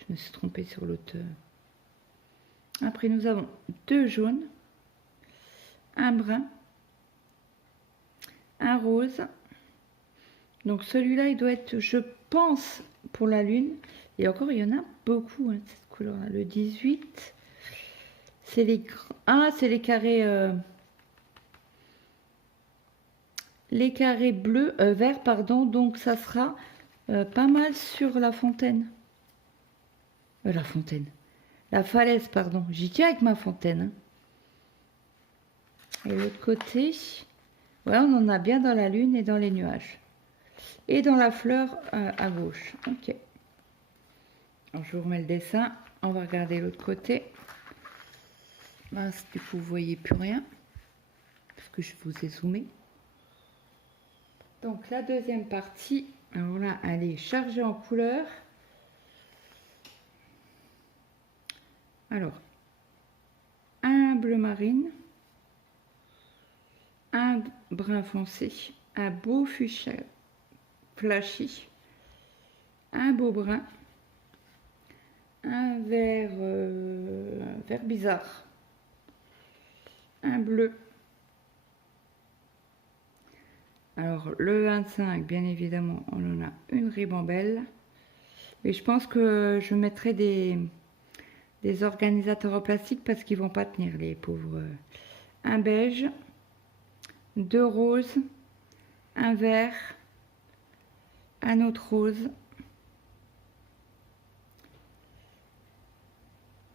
Je me suis trompée sur l'autre. Après, nous avons deux jaunes, un brun, un rose. Donc celui-là, il doit être, je pense, pour la lune. Et encore, il y en a beaucoup, hein, cette couleur-là. Le 18, c'est les... Ah, c'est les carrés... les carrés bleus, verts, pardon. Donc ça sera pas mal sur la fontaine. La fontaine. La falaise, pardon. J'y tiens avec ma fontaine. Hein. Et l'autre côté, ouais, on en a bien dans la lune et dans les nuages. Et dans la fleur à gauche. Ok. Alors, je vous remets le dessin. On va regarder l'autre côté. Mince, du coup, vous voyez plus rien. Parce que je vous ai zoomé. Donc, la deuxième partie, alors là, elle est chargée en couleurs. Alors, un bleu marine, un brun foncé, un beau fuchsia flashy, un beau brun, un vert bizarre, un bleu. Alors le 25, bien évidemment, on en a une ribambelle. Et je pense que je mettrai des organisateurs en plastique parce qu'ils vont pas tenir, les pauvres. Un beige, deux roses, un vert, un autre rose.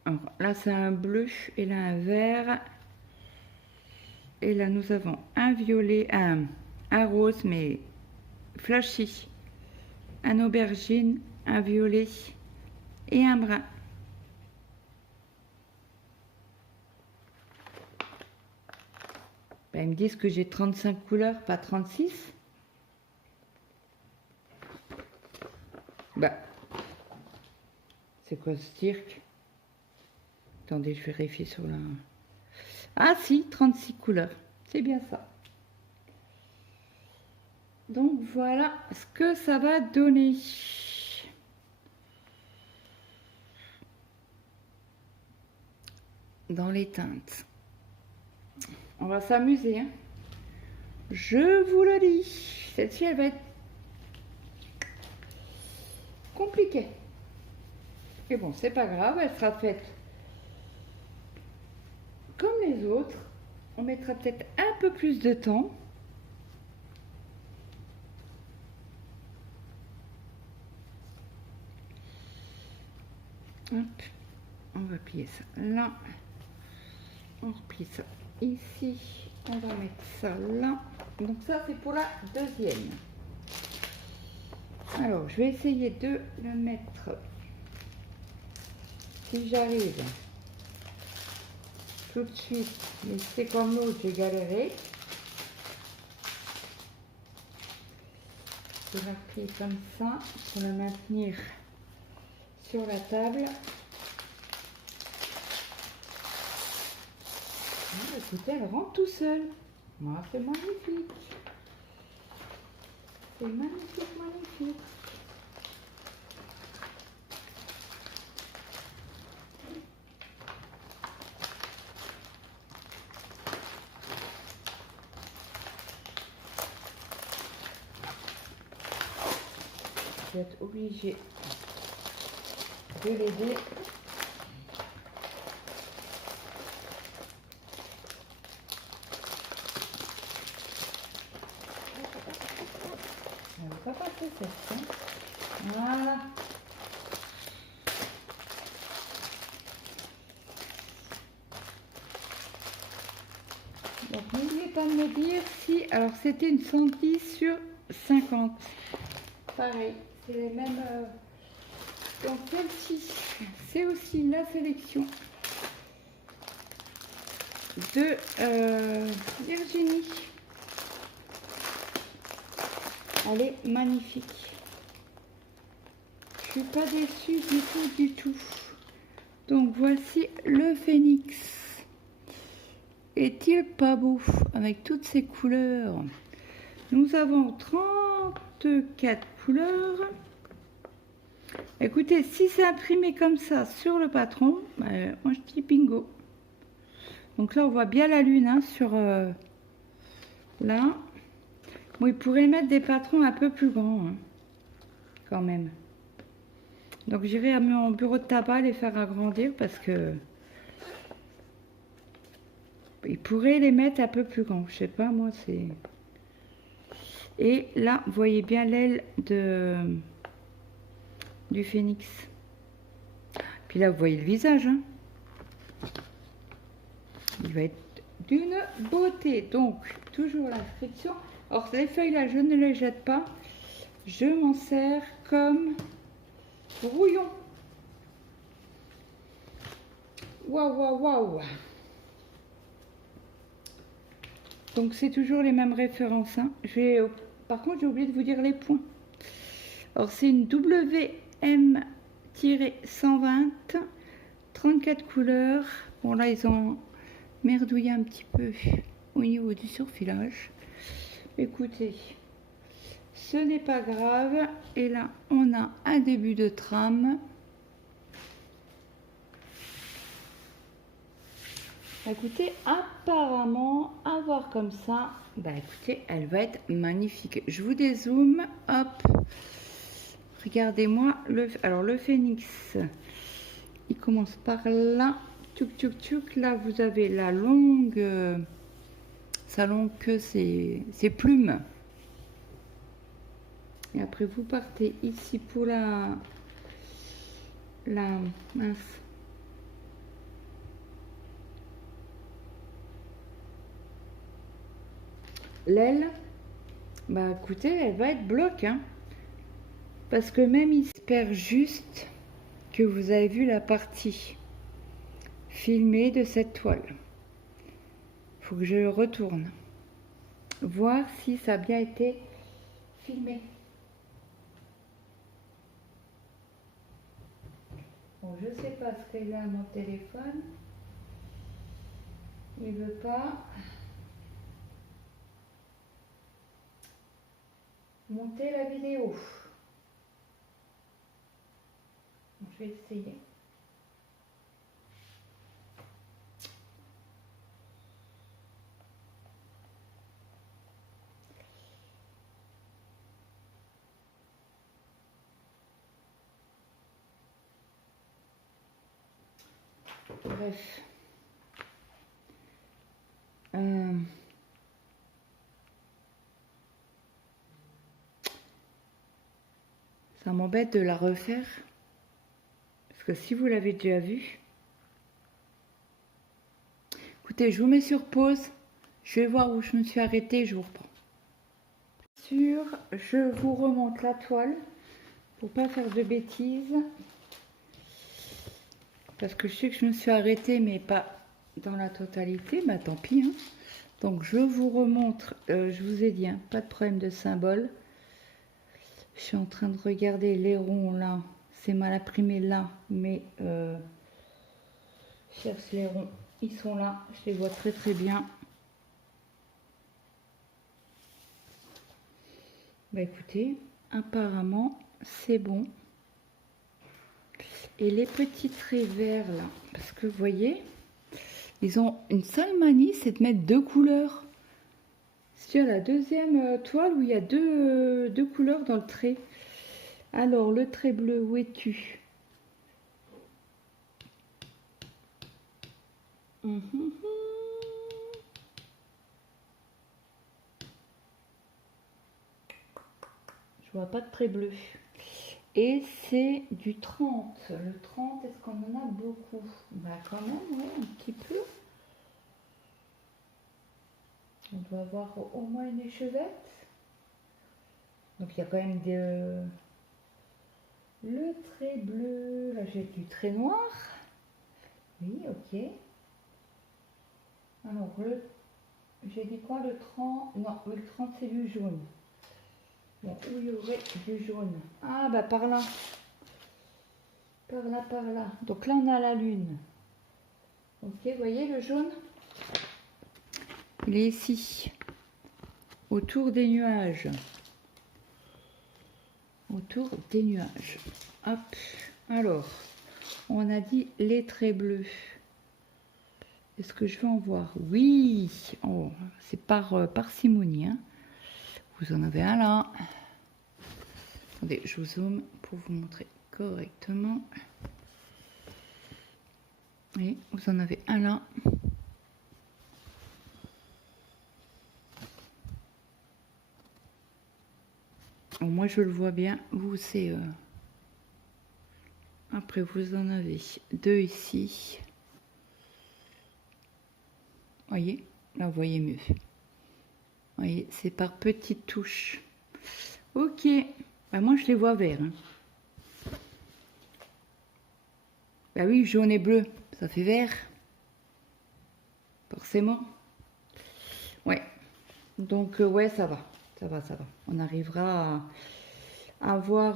Alors là c'est un bleu et là un vert. Et là nous avons un violet, un rose mais flashy, un aubergine, un violet et un brun. Ben, ils me disent que j'ai 35 couleurs, pas 36. Bah, c'est quoi ce cirque? Attendez, je vérifie sur la... Ah si, 36 couleurs, c'est bien ça. Donc voilà ce que ça va donner. Dans les teintes. On va s'amuser, hein. Je vous le dis. Celle-ci, elle va être compliquée. Et bon, c'est pas grave, elle sera faite comme les autres. On mettra peut-être un peu plus de temps. Hop, on va plier ça là. On replie ça ici. On va mettre ça là. Donc ça, c'est pour la deuxième. Alors, je vais essayer de le mettre, si j'arrive, tout de suite. Mais c'est comme l'autre, j'ai galéré. Je vais appuyer comme ça pour la maintenir sur la table. Ah, écoutez, elle rentre tout seul. Moi, c'est magnifique. C'est magnifique, magnifique. Je vais être obligée de l'aider. Elle ne va pas passer cette. Voilà. Donc n'oubliez pas de me dire si... Alors c'était une 110 sur 50. Pareil, c'est les mêmes... Donc celle-ci, c'est aussi la sélection de Virginie. Elle est magnifique. Je suis pas déçue du tout, du tout. Donc voici le phénix. Est-il pas beau avec toutes ces couleurs? Nous avons 34 couleurs. Écoutez, si c'est imprimé comme ça sur le patron, moi je dis bingo. Donc là on voit bien la lune, hein, sur là. Bon, il pourrait mettre des patrons un peu plus grands, hein, quand même. Donc j'irai à mon bureau de tabac les faire agrandir parce que il pourrait les mettre un peu plus grands. Je sais pas, moi c'est... Et là, vous voyez bien l'aile du phénix. Puis là, vous voyez le visage, hein. Il va être d'une beauté. Donc, toujours l'inscription. Alors, les feuilles là, je ne les jette pas. Je m'en sers comme brouillon. Waouh, waouh, waouh. Donc, c'est toujours les mêmes références, hein. Par contre, j'ai oublié de vous dire les points. Alors, c'est une WM-120, 34 couleurs. Bon, là, ils ont merdouillé un petit peu au niveau du surfilage. Écoutez, ce n'est pas grave. Et là, on a un début de trame. Écoutez, apparemment, à voir comme ça, bah écoutez, elle va être magnifique. Je vous dézoome, hop. Regardez-moi, alors le phénix, il commence par là. Tchouk tchouk tchouk, là vous avez la longue, sa longue queue, ses plumes. Et après vous partez ici pour la mince. L'aile, bah écoutez, elle va être bloc, hein, parce que même il espère juste que vous avez vu la partie filmée de cette toile. Faut que je retourne voir si ça a bien été filmé. Bon, je sais pas ce qu'il a à mon téléphone. Il veut pas monter la vidéo. Je vais essayer. Bref. Ça m'embête de la refaire. Parce que si vous l'avez déjà vu. Écoutez, je vous mets sur pause. Je vais voir où je me suis arrêtée. Je vous reprends. Je vous remonte la toile. Pour pas faire de bêtises. Parce que je sais que je me suis arrêtée, mais pas dans la totalité. Bah tant pis. Hein. Donc je vous remontre. Je vous ai dit, hein, pas de problème de symbole. Je suis en train de regarder les ronds là. C'est mal imprimé là, mais je cherche les ronds. Ils sont là. Je les vois très très bien. Bah écoutez, apparemment c'est bon. Et les petits traits verts là, parce que vous voyez, ils ont une sale manie, c'est de mettre deux couleurs. C'est la deuxième toile où il y a deux couleurs dans le trait. Alors le trait bleu, où es-tu? Je vois pas de trait bleu. Et c'est du 30. Le 30, est-ce qu'on en a beaucoup? Bah quand même, oui, un petit peu. On doit avoir au moins une échevette. Donc il y a quand même le trait bleu. Là j'ai du trait noir. Oui, ok. Alors j'ai dit quoi, le 30? Non, le 30 c'est du jaune. Bon, où il y aurait du jaune? Ah bah par là. Par là, par là. Donc là on a la lune. Ok, vous voyez le jaune? Il est ici. Autour des nuages. Autour des nuages. Hop. Alors, on a dit les traits bleus. Est-ce que je vais en voir? Oui. Oh, c'est par parcimonie. Hein. Vous en avez un là. Attendez, je vous zoome pour vous montrer correctement. Oui, vous en avez un là. Bon, moi je le vois bien. Vous c'est... Après vous en avez deux ici. Voyez, là vous voyez mieux. Voyez, c'est par petites touches. Ok, bah, moi je les vois verts. Hein. Bah oui, jaune et bleu, ça fait vert. Forcément. Ouais. Donc ouais, ça va. Ça va, ça va. On arrivera à voir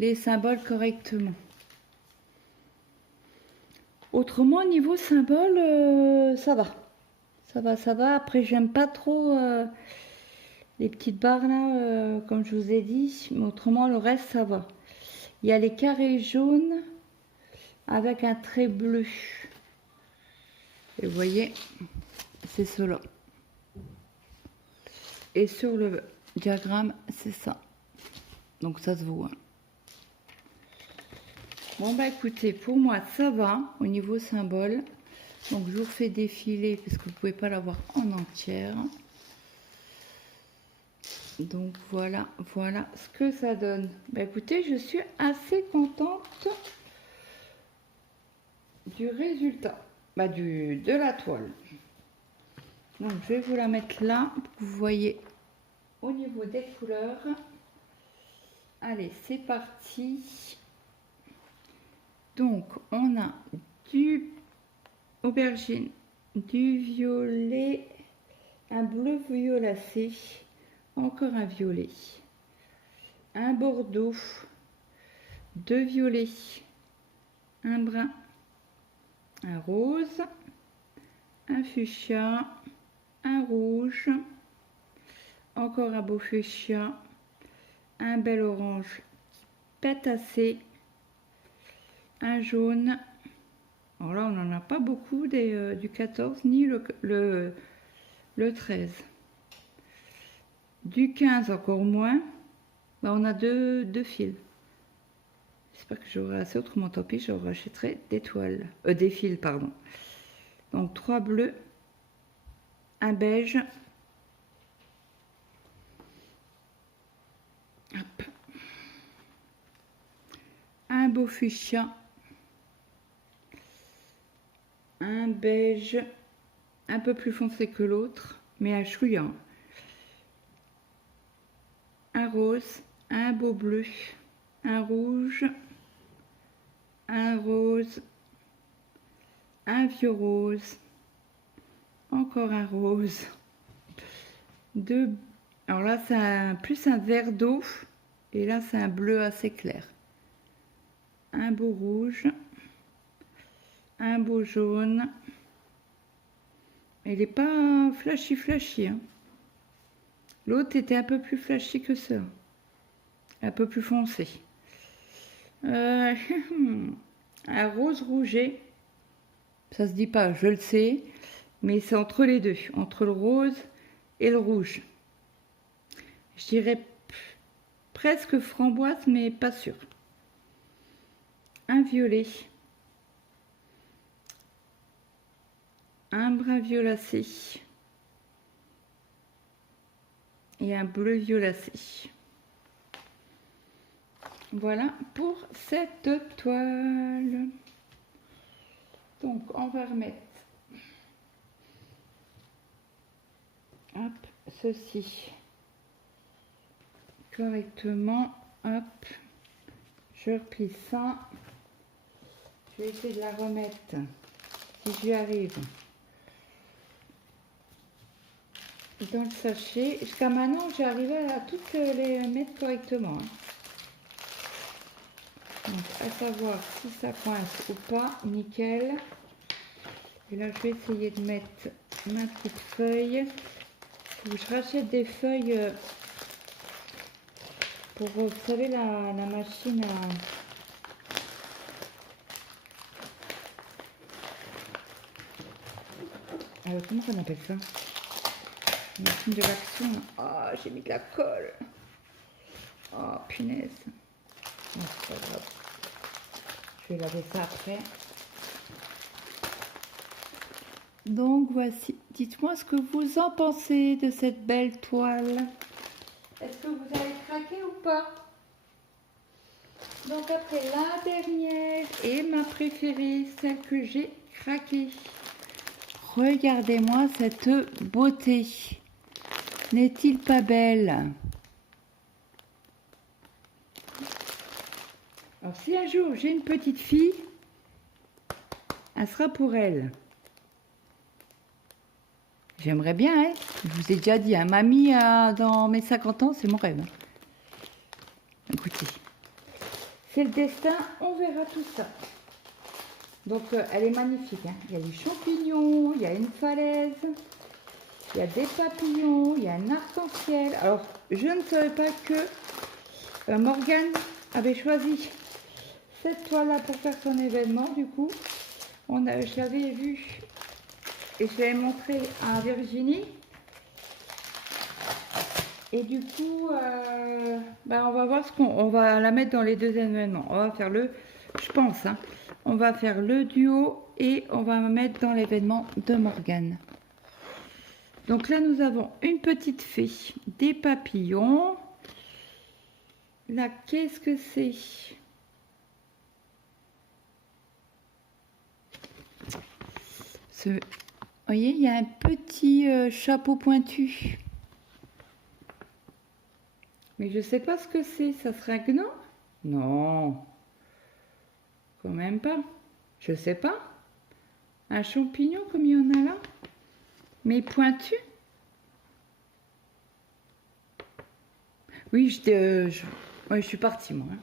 les symboles correctement. Autrement, niveau symbole, ça va. Ça va, ça va. Après, j'aime pas trop les petites barres là, comme je vous ai dit. Mais autrement, le reste, ça va. Il y a les carrés jaunes avec un trait bleu. Et vous voyez, c'est cela. Et sur le diagramme, c'est ça. Donc ça se voit. Bon bah écoutez, pour moi ça va au niveau symbole. Donc je vous fais défiler parce que vous ne pouvez pas l'avoir en entière. Donc voilà, voilà ce que ça donne. Bah écoutez, je suis assez contente du résultat, bah de la toile. Donc je vais vous la mettre là pour que vous voyez au niveau des couleurs. Allez, c'est parti. Donc on a du aubergine, du violet, un bleu violacé, encore un violet, un bordeaux, deux violets, un brun, un rose, un fuchsia, un rouge, encore un beau fuchsia, un bel orange pétassé, un jaune. Alors là, on n'en a pas beaucoup du 14 ni le 13. Du 15, encore moins. Bah, on a deux fils. J'espère que j'aurai assez, autrement tant pis, je rachèterai des toiles. Des fils, pardon. Donc 3 bleus, un beige. Hop. Un beau fuchsia. Un beige un peu plus foncé que l'autre, mais à chouillant. Un rose, un beau bleu, un rouge, un rose, un vieux rose, encore un rose, deux. Alors là, c'est plus un vert d'eau, et là, c'est un bleu assez clair. Un beau rouge, un beau jaune. Il n'est pas flashy, hein. L'autre était un peu plus flashy que ça, un peu plus foncé. Un rose rouget, ça se dit pas, je le sais, mais c'est entre les deux, entre le rose et le rouge. Je dirais presque framboise, mais pas sûr. Un violet, un brun violacé et un bleu violacé. Voilà pour cette toile. Donc on va remettre hop, ceci correctement. Hop, je replie ça. Je vais essayer de la remettre si j'y arrive dans le sachet. Jusqu'à maintenant, j'ai arrivé à toutes les mettre correctement. Donc, à savoir si ça coince ou pas, nickel. Et là, je vais essayer de mettre ma petite feuille. Faut que je rachète des feuilles pour, vous savez, la machine à... Alors, comment on appelle ça? Machine de l'action. Ah, j'ai mis de la colle. Oh, punaise. Oh, c'est pas grave. Je vais laver ça après. Donc, voici. Dites-moi ce que vous en pensez de cette belle toile. Est-ce que vous avez craqué ou pas? Donc, après la dernière et ma préférée, celle que j'ai craquée. Regardez-moi cette beauté. N'est-il pas belle? Alors si un jour j'ai une petite fille, elle sera pour elle. J'aimerais bien, hein. Je vous ai déjà dit, hein, mamie, dans mes 50 ans, c'est mon rêve. Écoutez, c'est le destin, on verra tout ça. Donc elle est magnifique, hein. Il y a des champignons, il y a une falaise, il y a des papillons, il y a un arc-en-ciel. Alors, je ne savais pas que Morgane avait choisi cette toile-là pour faire son événement. Du coup, je l'avais vue et je l'avais montré à Virginie. Et du coup, on va voir on va la mettre dans les deux événements. On va faire je pense, hein, on va faire le duo et on va mettre dans l'événement de Morgane. Donc là, nous avons une petite fée, des papillons. Là, qu'est-ce que c'est? Vous voyez, il y a un petit chapeau pointu. Mais je sais pas ce que c'est. Ça serait un gland? Non. Quand même pas. Je sais pas. Un champignon comme il y en a là? Mais pointu? Oui, ouais, je suis partie moi.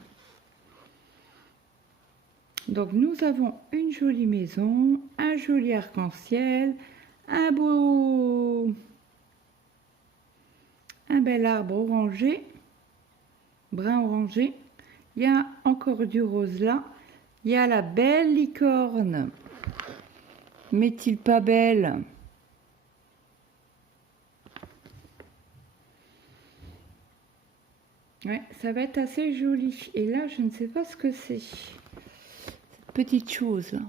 Donc nous avons une jolie maison, un joli arc-en-ciel, un bel arbre orangé, brun orangé. Il y a encore du rose là. Il y a la belle licorne. M'est-il pas belle? Ouais, ça va être assez joli. Et là, je ne sais pas ce que c'est. Cette petite chose là.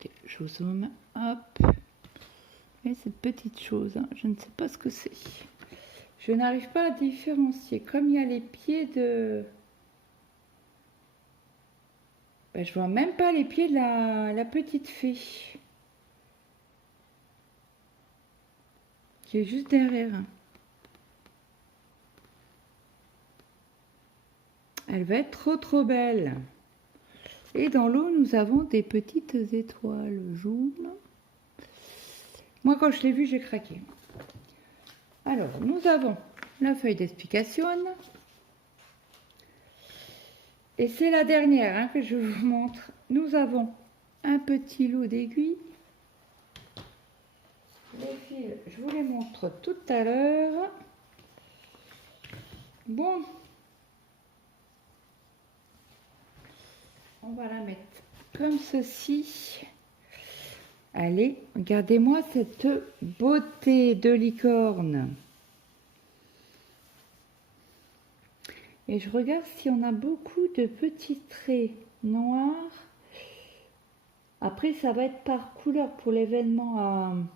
Ok, je vous zoome. Hop. Et cette petite chose, hein, je ne sais pas ce que c'est. Je n'arrive pas à différencier. Comme il y a les pieds de... je vois même pas les pieds de la petite fée. Qui est juste derrière. Elle va être trop belle. Et dans l'eau, nous avons des petites étoiles jaunes. Moi, quand je l'ai vue, j'ai craqué. Alors, nous avons la feuille d'explication. Et c'est la dernière hein, que je vous montre. Nous avons un petit lot d'aiguilles. Les fils, je vous les montre tout à l'heure. Bon. On va la mettre comme ceci. Allez, regardez-moi cette beauté de licorne. Et je regarde si on a beaucoup de petits traits noirs. Après, ça va être par couleur pour l'événement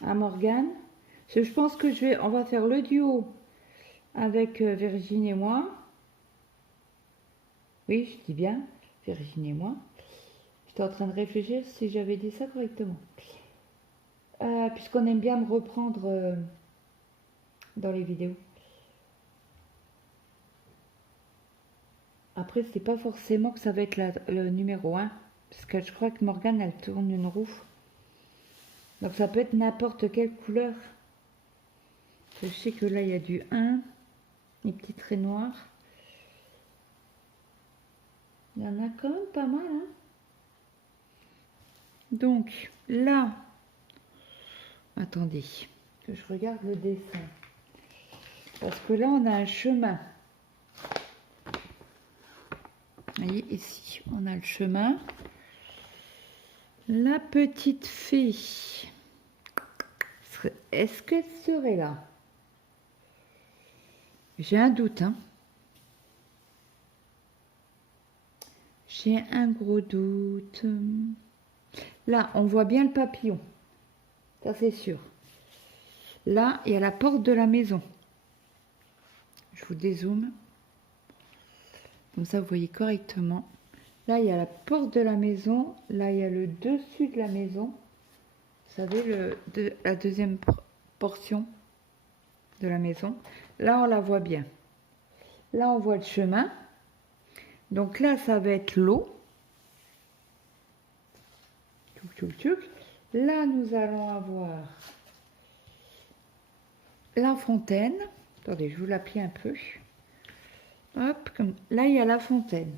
à Morgane. Parce que je pense que on va faire le duo avec Virginie et moi. Oui, je dis bien, Virginie et moi. J'étais en train de réfléchir si j'avais dit ça correctement. Puisqu'on aime bien me reprendre dans les vidéos. Après, c'est pas forcément que ça va être le numéro 1. Parce que je crois que Morgane, elle tourne une roue. Donc ça peut être n'importe quelle couleur. Je sais que là, il y a du 1. Les petits traits noirs. Il y en a quand même pas mal. Hein. Donc là, attendez, que je regarde le dessin. Parce que là, on a un chemin. Vous voyez, ici, on a le chemin. La petite fée, est-ce qu'elle serait là? J'ai un doute, hein. J'ai un gros doute. Là, on voit bien le papillon. Ça, c'est sûr. Là, il y a la porte de la maison. Je vous dézoome. Comme ça, vous voyez correctement. Là, il y a la porte de la maison. Là, il y a le dessus de la maison. Vous savez, la deuxième portion de la maison. Là, on la voit bien. Là, on voit le chemin. Donc là, ça va être l'eau. Là, nous allons avoir la fontaine. Attendez, je vous la plie un peu. Hop, comme là, il y a la fontaine.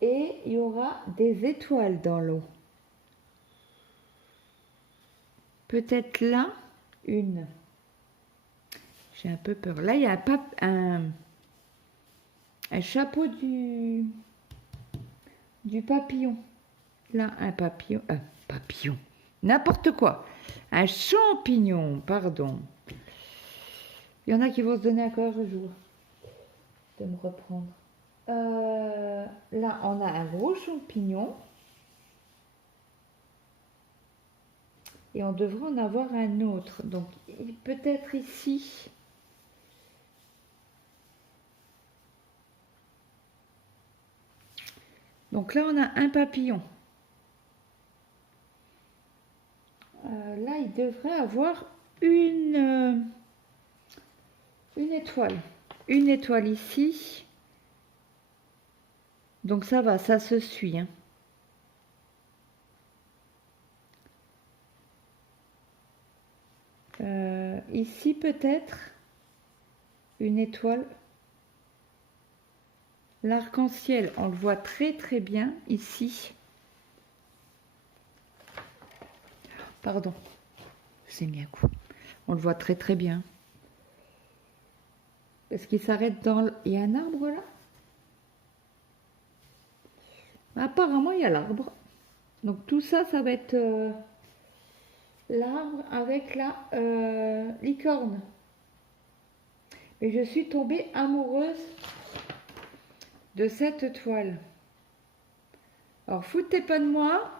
Et il y aura des étoiles dans l'eau. Peut-être là, une. J'ai un peu peur. Là, il y a un chapeau du papillon. Là, un papillon, n'importe quoi. Un champignon, pardon. Il y en a qui vont se donner un cœur jour de me reprendre. Là, on a un gros champignon. Et on devrait en avoir un autre. Donc, peut-être ici. Donc là, on a un papillon. Là, il devrait avoir une étoile. Une étoile ici. Donc ça va, ça se suit. Hein. Ici, peut-être une étoile. L'arc-en-ciel, on le voit très très bien ici. Pardon, j'ai mis un coup. On le voit très très bien. Est-ce qu'il s'arrête dans... Il y a un arbre là? Apparemment, il y a l'arbre. Donc tout ça, ça va être l'arbre avec la licorne. Et je suis tombée amoureuse de cette toile. Alors, foutez pas de moi.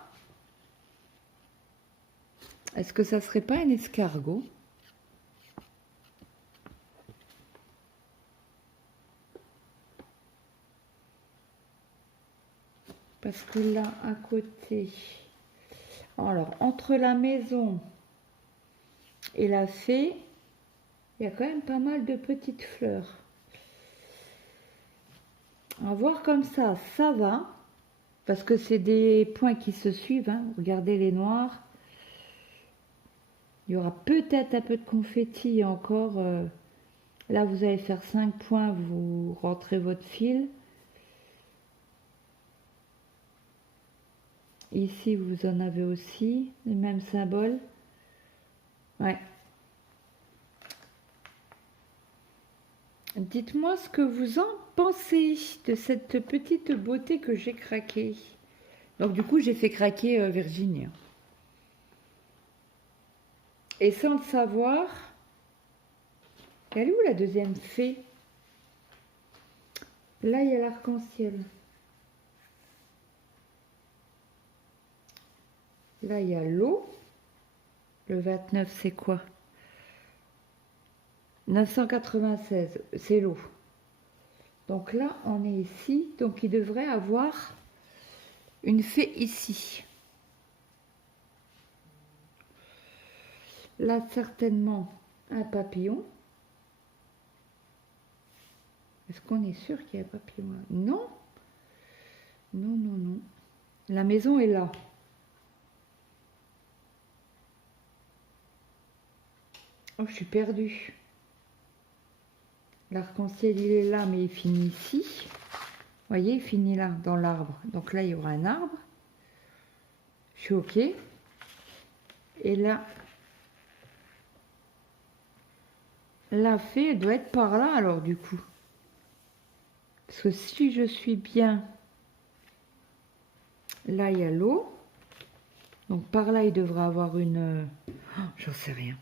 Est-ce que ça serait pas un escargot? Parce que là, à côté... Alors, entre la maison et la fée, il y a quand même pas mal de petites fleurs. À voir comme ça va. Parce que c'est des points qui se suivent. Hein. Regardez les noirs. Il y aura peut-être un peu de confetti encore. Là, vous allez faire 5 points, vous rentrez votre fil. Ici, vous en avez aussi, le même symbole. Ouais. Dites-moi ce que vous en pensez de cette petite beauté que j'ai craquée. Donc du coup, j'ai fait craquer Virginie. Et sans le savoir, elle est où la deuxième fée? Là, il y a l'arc-en-ciel. Là, il y a l'eau. Le 29, c'est quoi? 996, c'est l'eau. Donc là, on est ici. Donc, il devrait avoir une fée ici. Là, certainement, un papillon. Est-ce qu'on est sûr qu'il y a un papillon là? Non. Non, non, non. La maison est là. Oh, je suis perdue. L'arc-en-ciel, il est là, mais il finit ici. Vous voyez, il finit là, dans l'arbre. Donc là, il y aura un arbre. Je suis OK. Et là, la fée, elle doit être par là, alors, du coup. Parce que si je suis bien... Là, il y a l'eau. Donc, par là, il devrait avoir une... Oh, j'en sais rien.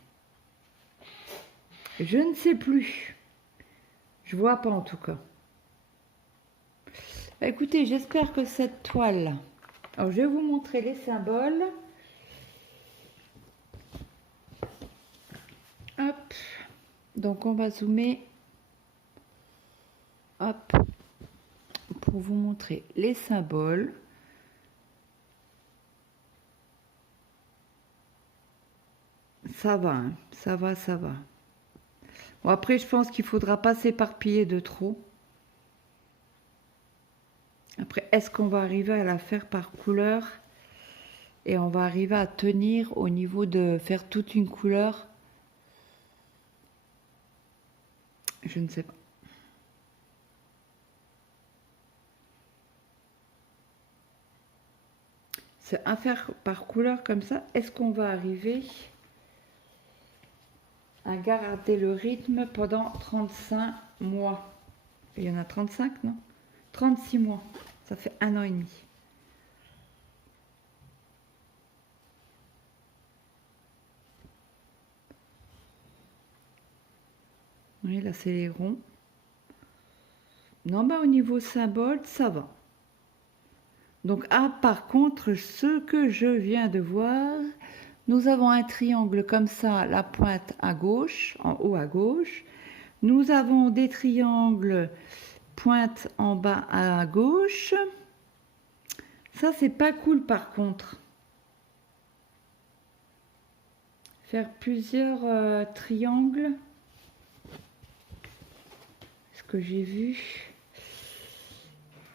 Je ne sais plus. Je vois pas, en tout cas. Bah, écoutez, j'espère que cette toile... Alors, je vais vous montrer les symboles. Hop. Donc, on va zoomer. Hop. Pour vous montrer les symboles. Ça va, hein, ça va, ça va. Bon, après, je pense qu'il ne faudra pas s'éparpiller de trop. Après, est-ce qu'on va arriver à la faire par couleur? Et on va arriver à tenir au niveau de faire toute une couleur? Je ne sais pas. C'est à faire par couleur comme ça. Est-ce qu'on va arriver à garder le rythme pendant 35 mois? Il y en a 35, non? 36 mois. Ça fait 1 an et demi. Oui, là, c'est les ronds. Non, bah, au niveau symbole, ça va. Donc, ah, par contre, ce que je viens de voir, nous avons un triangle comme ça, la pointe à gauche, en haut à gauche. Nous avons des triangles pointe en bas à gauche. Ça, c'est pas cool par contre. Faire plusieurs triangles. Ce que j'ai vu.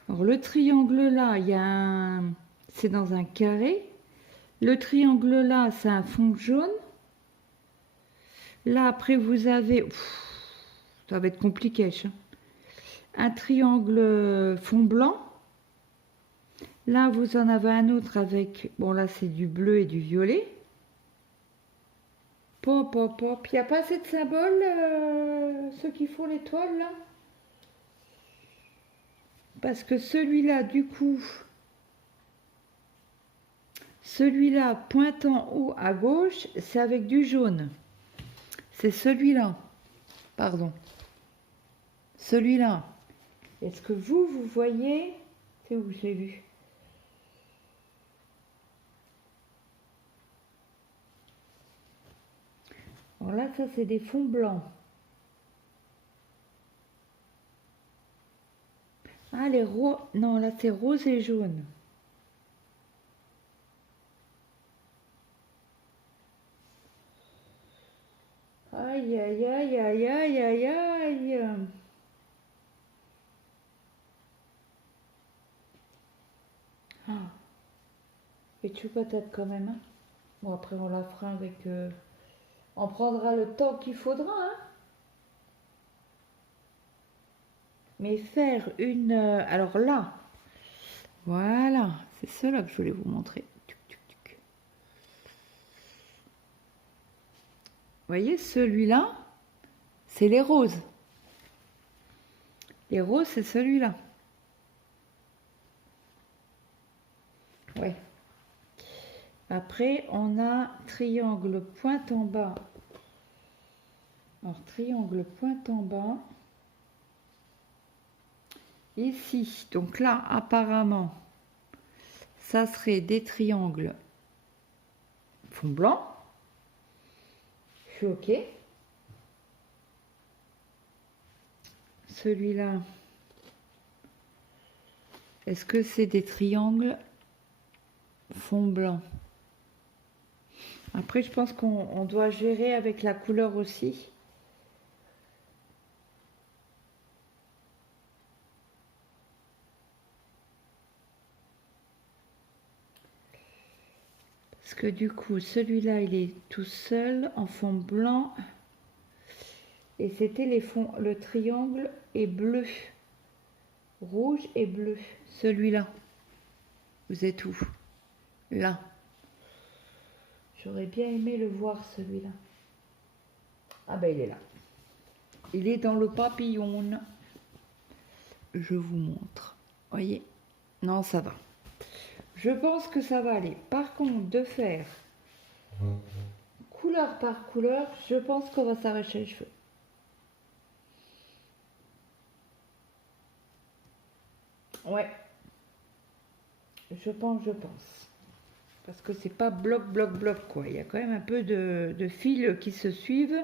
Alors, le triangle là, il y a un... c'est dans un carré. Le triangle là, c'est un fond jaune. Là, après, vous avez... ça va être compliqué, ça. Un triangle fond blanc. Là, vous en avez un autre avec... bon, là, c'est du bleu et du violet. Pop, pop, pop. Il n'y a pas assez de symboles, ceux qui font l'étoile, là? Parce que celui-là, du coup... celui-là, pointant haut à gauche, c'est avec du jaune. C'est celui-là. Pardon. Celui-là. Est-ce que vous voyez? C'est où je l'ai vu? Alors là, ça, c'est des fonds blancs. Ah, les roses... non, là, c'est rose et jaune. Aïe, aïe, aïe, aïe, aïe, aïe, aïe. Ah. Et tu patate quand même, hein? Bon, après, on la fera avec... on prendra le temps qu'il faudra, hein? Mais faire une... alors là, voilà, c'est cela que je voulais vous montrer. Vous voyez, celui-là, c'est les roses. Les roses, c'est celui-là. Ouais. Après, on a triangle pointe en bas. Alors, triangle pointe en bas. Ici, donc là, apparemment, ça serait des triangles fond blanc. Je suis OK. Celui-là, est-ce que c'est des triangles fond blanc? Après, je pense qu'on doit gérer avec la couleur aussi. Parce que du coup, celui-là, il est tout seul en fond blanc. Et c'était les fonds, le triangle est bleu. Rouge et bleu. Celui-là. Vous êtes où? Là. J'aurais bien aimé le voir, celui-là. Ah ben, il est là. Il est dans le papillon. Je vous montre. Voyez? Non, ça va. Je pense que ça va aller. Par contre, de faire couleur par couleur, je pense qu'on va s'arracher les cheveux. Ouais. Je pense. Parce que c'est pas bloc, bloc, bloc, quoi. Il y a quand même un peu de fils qui se suivent.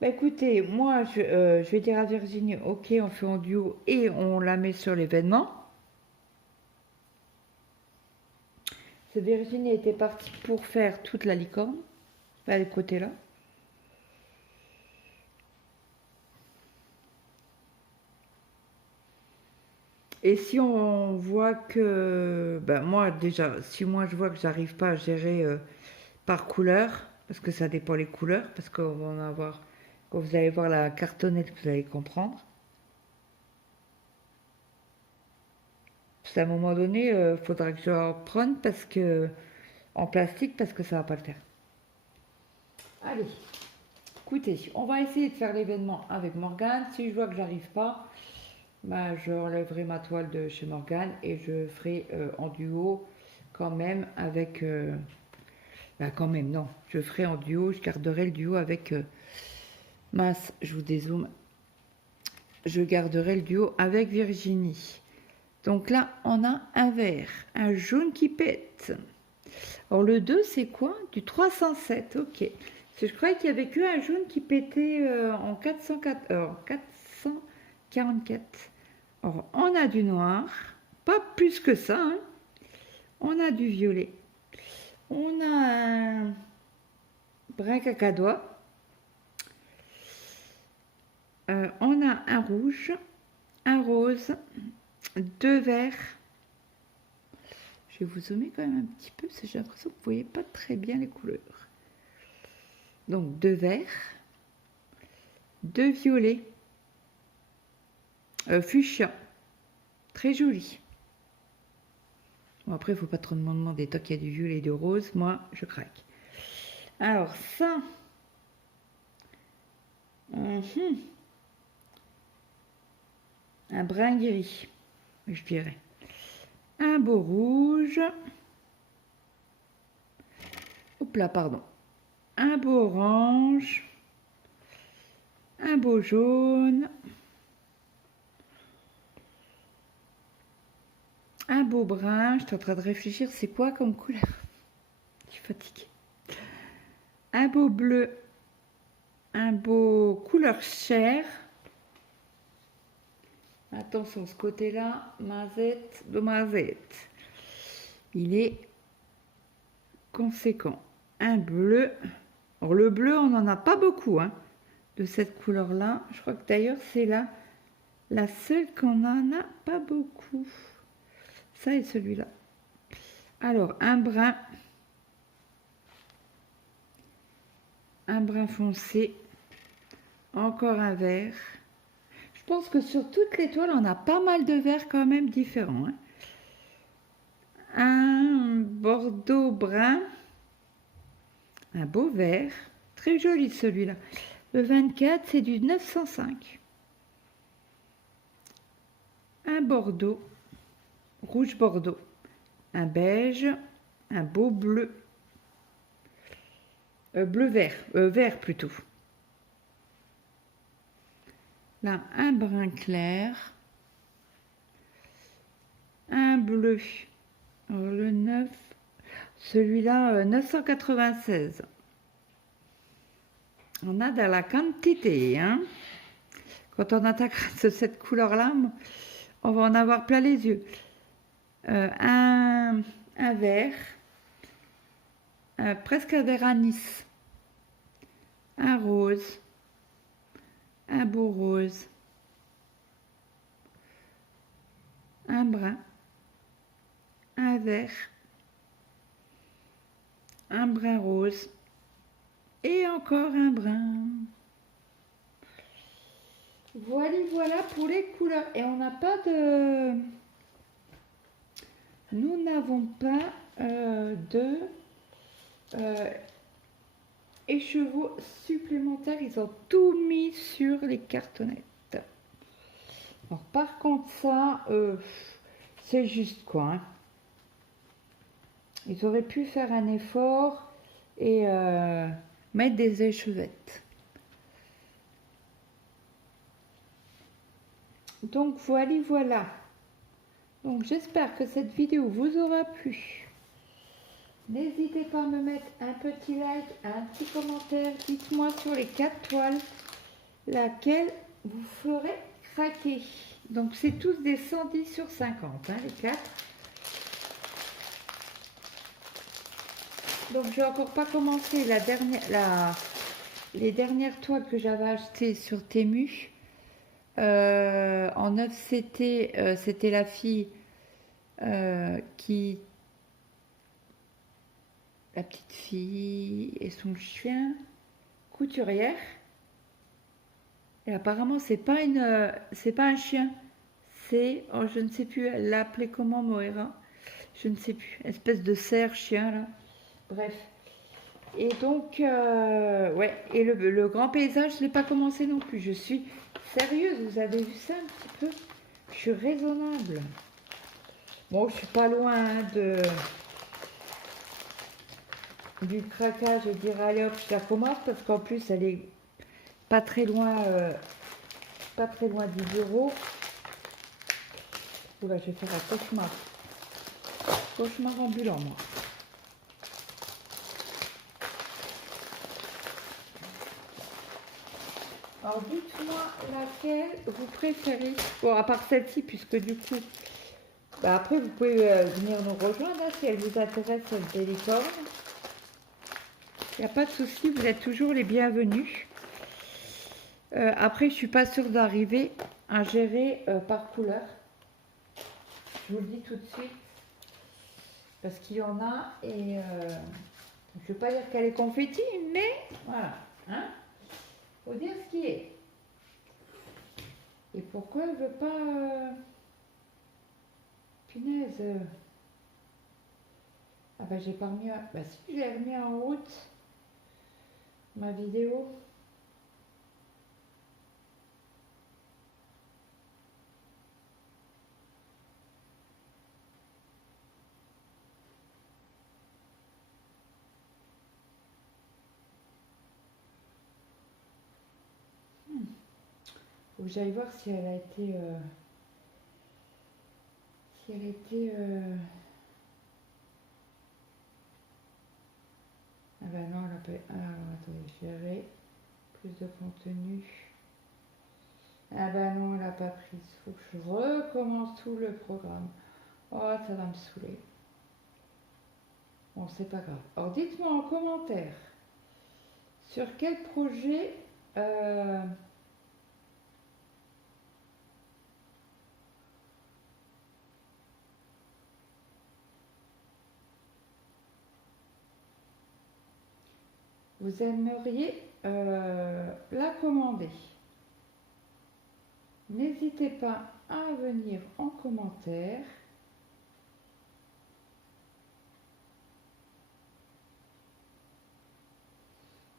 Bah écoutez, moi, je vais dire à Virginie, ok, on fait en duo et on la met sur l'événement. Virginie était partie pour faire toute la licorne, à ce côté-là. Et si on voit que, ben moi déjà, si moi je vois que j'arrive pas à gérer par couleur, parce que ça dépend les couleurs, parce qu'on va en avoir, quand vous allez voir la cartonnette, vous allez comprendre. À un moment donné, il faudra que je reprenne parce que en plastique parce que ça va pas le faire. Allez, Écoutez, on va essayer de faire l'événement avec Morgane. Si je vois que j'arrive pas, bah, je enlèverai ma toile de chez Morgane et je ferai en duo quand même avec... bah quand même, non. Je ferai en duo, je garderai le duo avec... mince, je vous dézoome. Je garderai le duo avec Virginie. Donc là, on a un vert, un jaune qui pète. Alors le 2, c'est quoi? Du 307, ok. Parce que je croyais qu'il y avait qu'un jaune qui pétait en 444. Alors, on a du noir, pas plus que ça. Hein. On a du violet. On a un brun cacadois. On a un rouge, un rose, deux verts. Je vais vous zoomer quand même un petit peu parce que j'ai l'impression que vous ne voyez pas très bien les couleurs. Donc deux verts, deux violets, fuchsia, très joli. Bon, après, il ne faut pas trop me demander, tant qu'il y a du violet et du rose, moi, je craque. Alors ça, un brun gris, je dirais. Un beau rouge. Hop là, pardon. Un beau orange. Un beau jaune. Un beau brun. Je suis en train de réfléchir, c'est quoi comme couleur? Je suis fatiguée. Un beau bleu. Un beau couleur chair. Attention, ce côté-là, mazette de mazette. Il est conséquent. Un bleu. Alors, le bleu, on n'en a pas beaucoup hein, de cette couleur-là. Je crois que d'ailleurs, c'est la seule qu'on n'en a pas beaucoup. Ça et celui-là. Alors, un brun foncé. Encore un vert. Je pense que sur toutes les toiles, on a pas mal de verts quand même différents. Hein. Un bordeaux brun. Un beau vert. Très joli celui-là. Le 24, c'est du 905. Un bordeaux. Rouge bordeaux. Un beige. Un beau bleu. Bleu-vert. Vert plutôt. Là, un brun clair. Un bleu. Alors, le 9. Celui-là, 996. On a de la quantité. Hein. Quand on attaque cette couleur-là, on va en avoir plein les yeux. Un vert. Presque un vert anis. Un rose. Un beau rose. Un brun. Un vert. Un brun rose. Et encore un brun. Voilà pour les couleurs. Et on n'a pas de... Nous n'avons pas de écheveaux supplémentaires. Ils ont tout mis sur les cartonnettes. Alors, par contre, ça, c'est juste quoi. Hein. Ils auraient pu faire un effort et mettre des échevettes. Donc voilà. Donc j'espère que cette vidéo vous aura plu. N'hésitez pas à me mettre un petit like, un petit commentaire. Dites-moi sur les 4 toiles laquelle vous ferez craquer. Donc c'est tous des 110 sur 50, hein, les 4. Donc je n'ai encore pas commencé les dernières toiles que j'avais achetées sur Temu. En 9 c'était la fille qui... La petite fille et son chien couturière. Et apparemment c'est pas un chien. C'est, oh, je ne sais plus, elle l'a appelé comment Moira? Je ne sais plus, espèce de cerf chien là. Bref. Et donc, ouais, et le grand paysage, je ne l'ai pas commencé non plus. Je suis sérieuse, vous avez vu ça un petit peu? Je suis raisonnable. Bon, je suis pas loin hein, du craquage et dire allez hop, je la commence parce qu'en plus, elle est pas très loin, pas très loin 10 euros. Oula, je vais faire un cauchemar. Cauchemar ambulant, moi. Alors, dites-moi laquelle vous préférez. Bon, à part celle-ci, puisque du coup, bah, après, vous pouvez venir nous rejoindre hein, si elle vous intéresse, cette licorne. Il n'y a pas de souci, vous êtes toujours les bienvenus. Après, je ne suis pas sûre d'arriver à gérer par couleur. Je vous le dis tout de suite. Parce qu'il y en a et je ne veux pas dire qu'elle est confetti, mais voilà. Hein, faut dire ce qui est. Et pourquoi elle ne veut pas... Punaise. Ah bah j'ai pas remis... Bah si, j'ai remis en route ma vidéo. Faut que j'aille voir si elle a été... si elle a été... Ah bah non, elle a pas... Ah, alors attendez, gérer. Plus de contenu. Ah bah non, elle n'a pas pris. Il faut que je recommence tout le programme. Oh, ça va me saouler. Bon, c'est pas grave. Alors, dites-moi en commentaire sur quel projet vous aimeriez la commander. N'hésitez pas à venir en commentaire.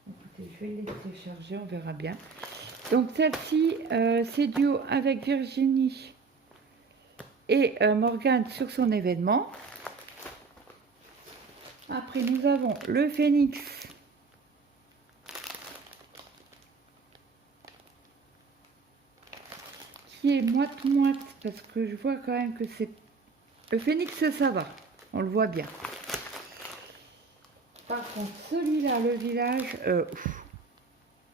Écoutez, je vais les télécharger, on verra bien. Donc celle-ci, c'est duo avec Virginie et Morgane sur son événement. Après, nous avons le Phénix. Qui est moite-moite, parce que je vois quand même que c'est... Le Phénix, ça va, on le voit bien. Par contre, celui-là, le village,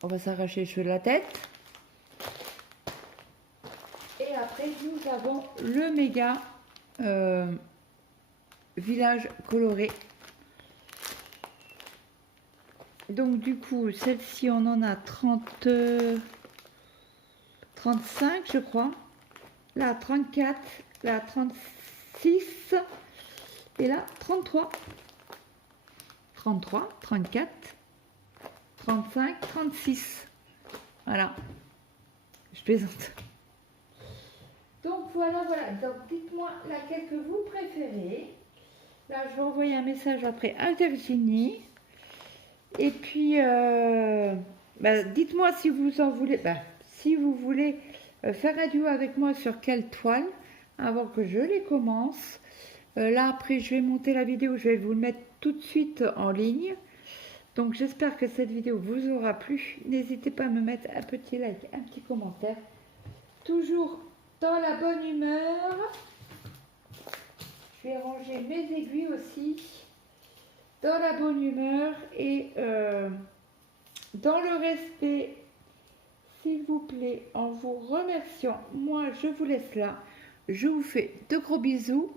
on va s'arracher les cheveux de la tête. Et après, nous avons le méga village coloré. Donc, du coup, celle-ci, on en a 35, je crois. Là, 34. Là, 36. Et là, 33. 33, 34, 35, 36. Voilà. Je plaisante. Donc voilà. Donc dites-moi laquelle que vous préférez. Là, je vais envoyer un message après à Virginie. Et puis, dites-moi si vous en voulez. Si vous voulez faire un duo avec moi sur quelle toile avant que je les commence. Là, après, je vais monter la vidéo. Je vais vous le mettre tout de suite en ligne. Donc j'espère que cette vidéo vous aura plu. N'hésitez pas à me mettre un petit like, un petit commentaire. Toujours dans la bonne humeur. Je vais ranger mes aiguilles aussi. Dans la bonne humeur et dans le respect, s'il vous plaît, en vous remerciant. Moi, je vous laisse là. Je vous fais de gros bisous.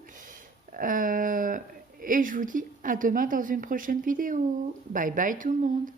Et je vous dis à demain dans une prochaine vidéo. Bye bye tout le monde.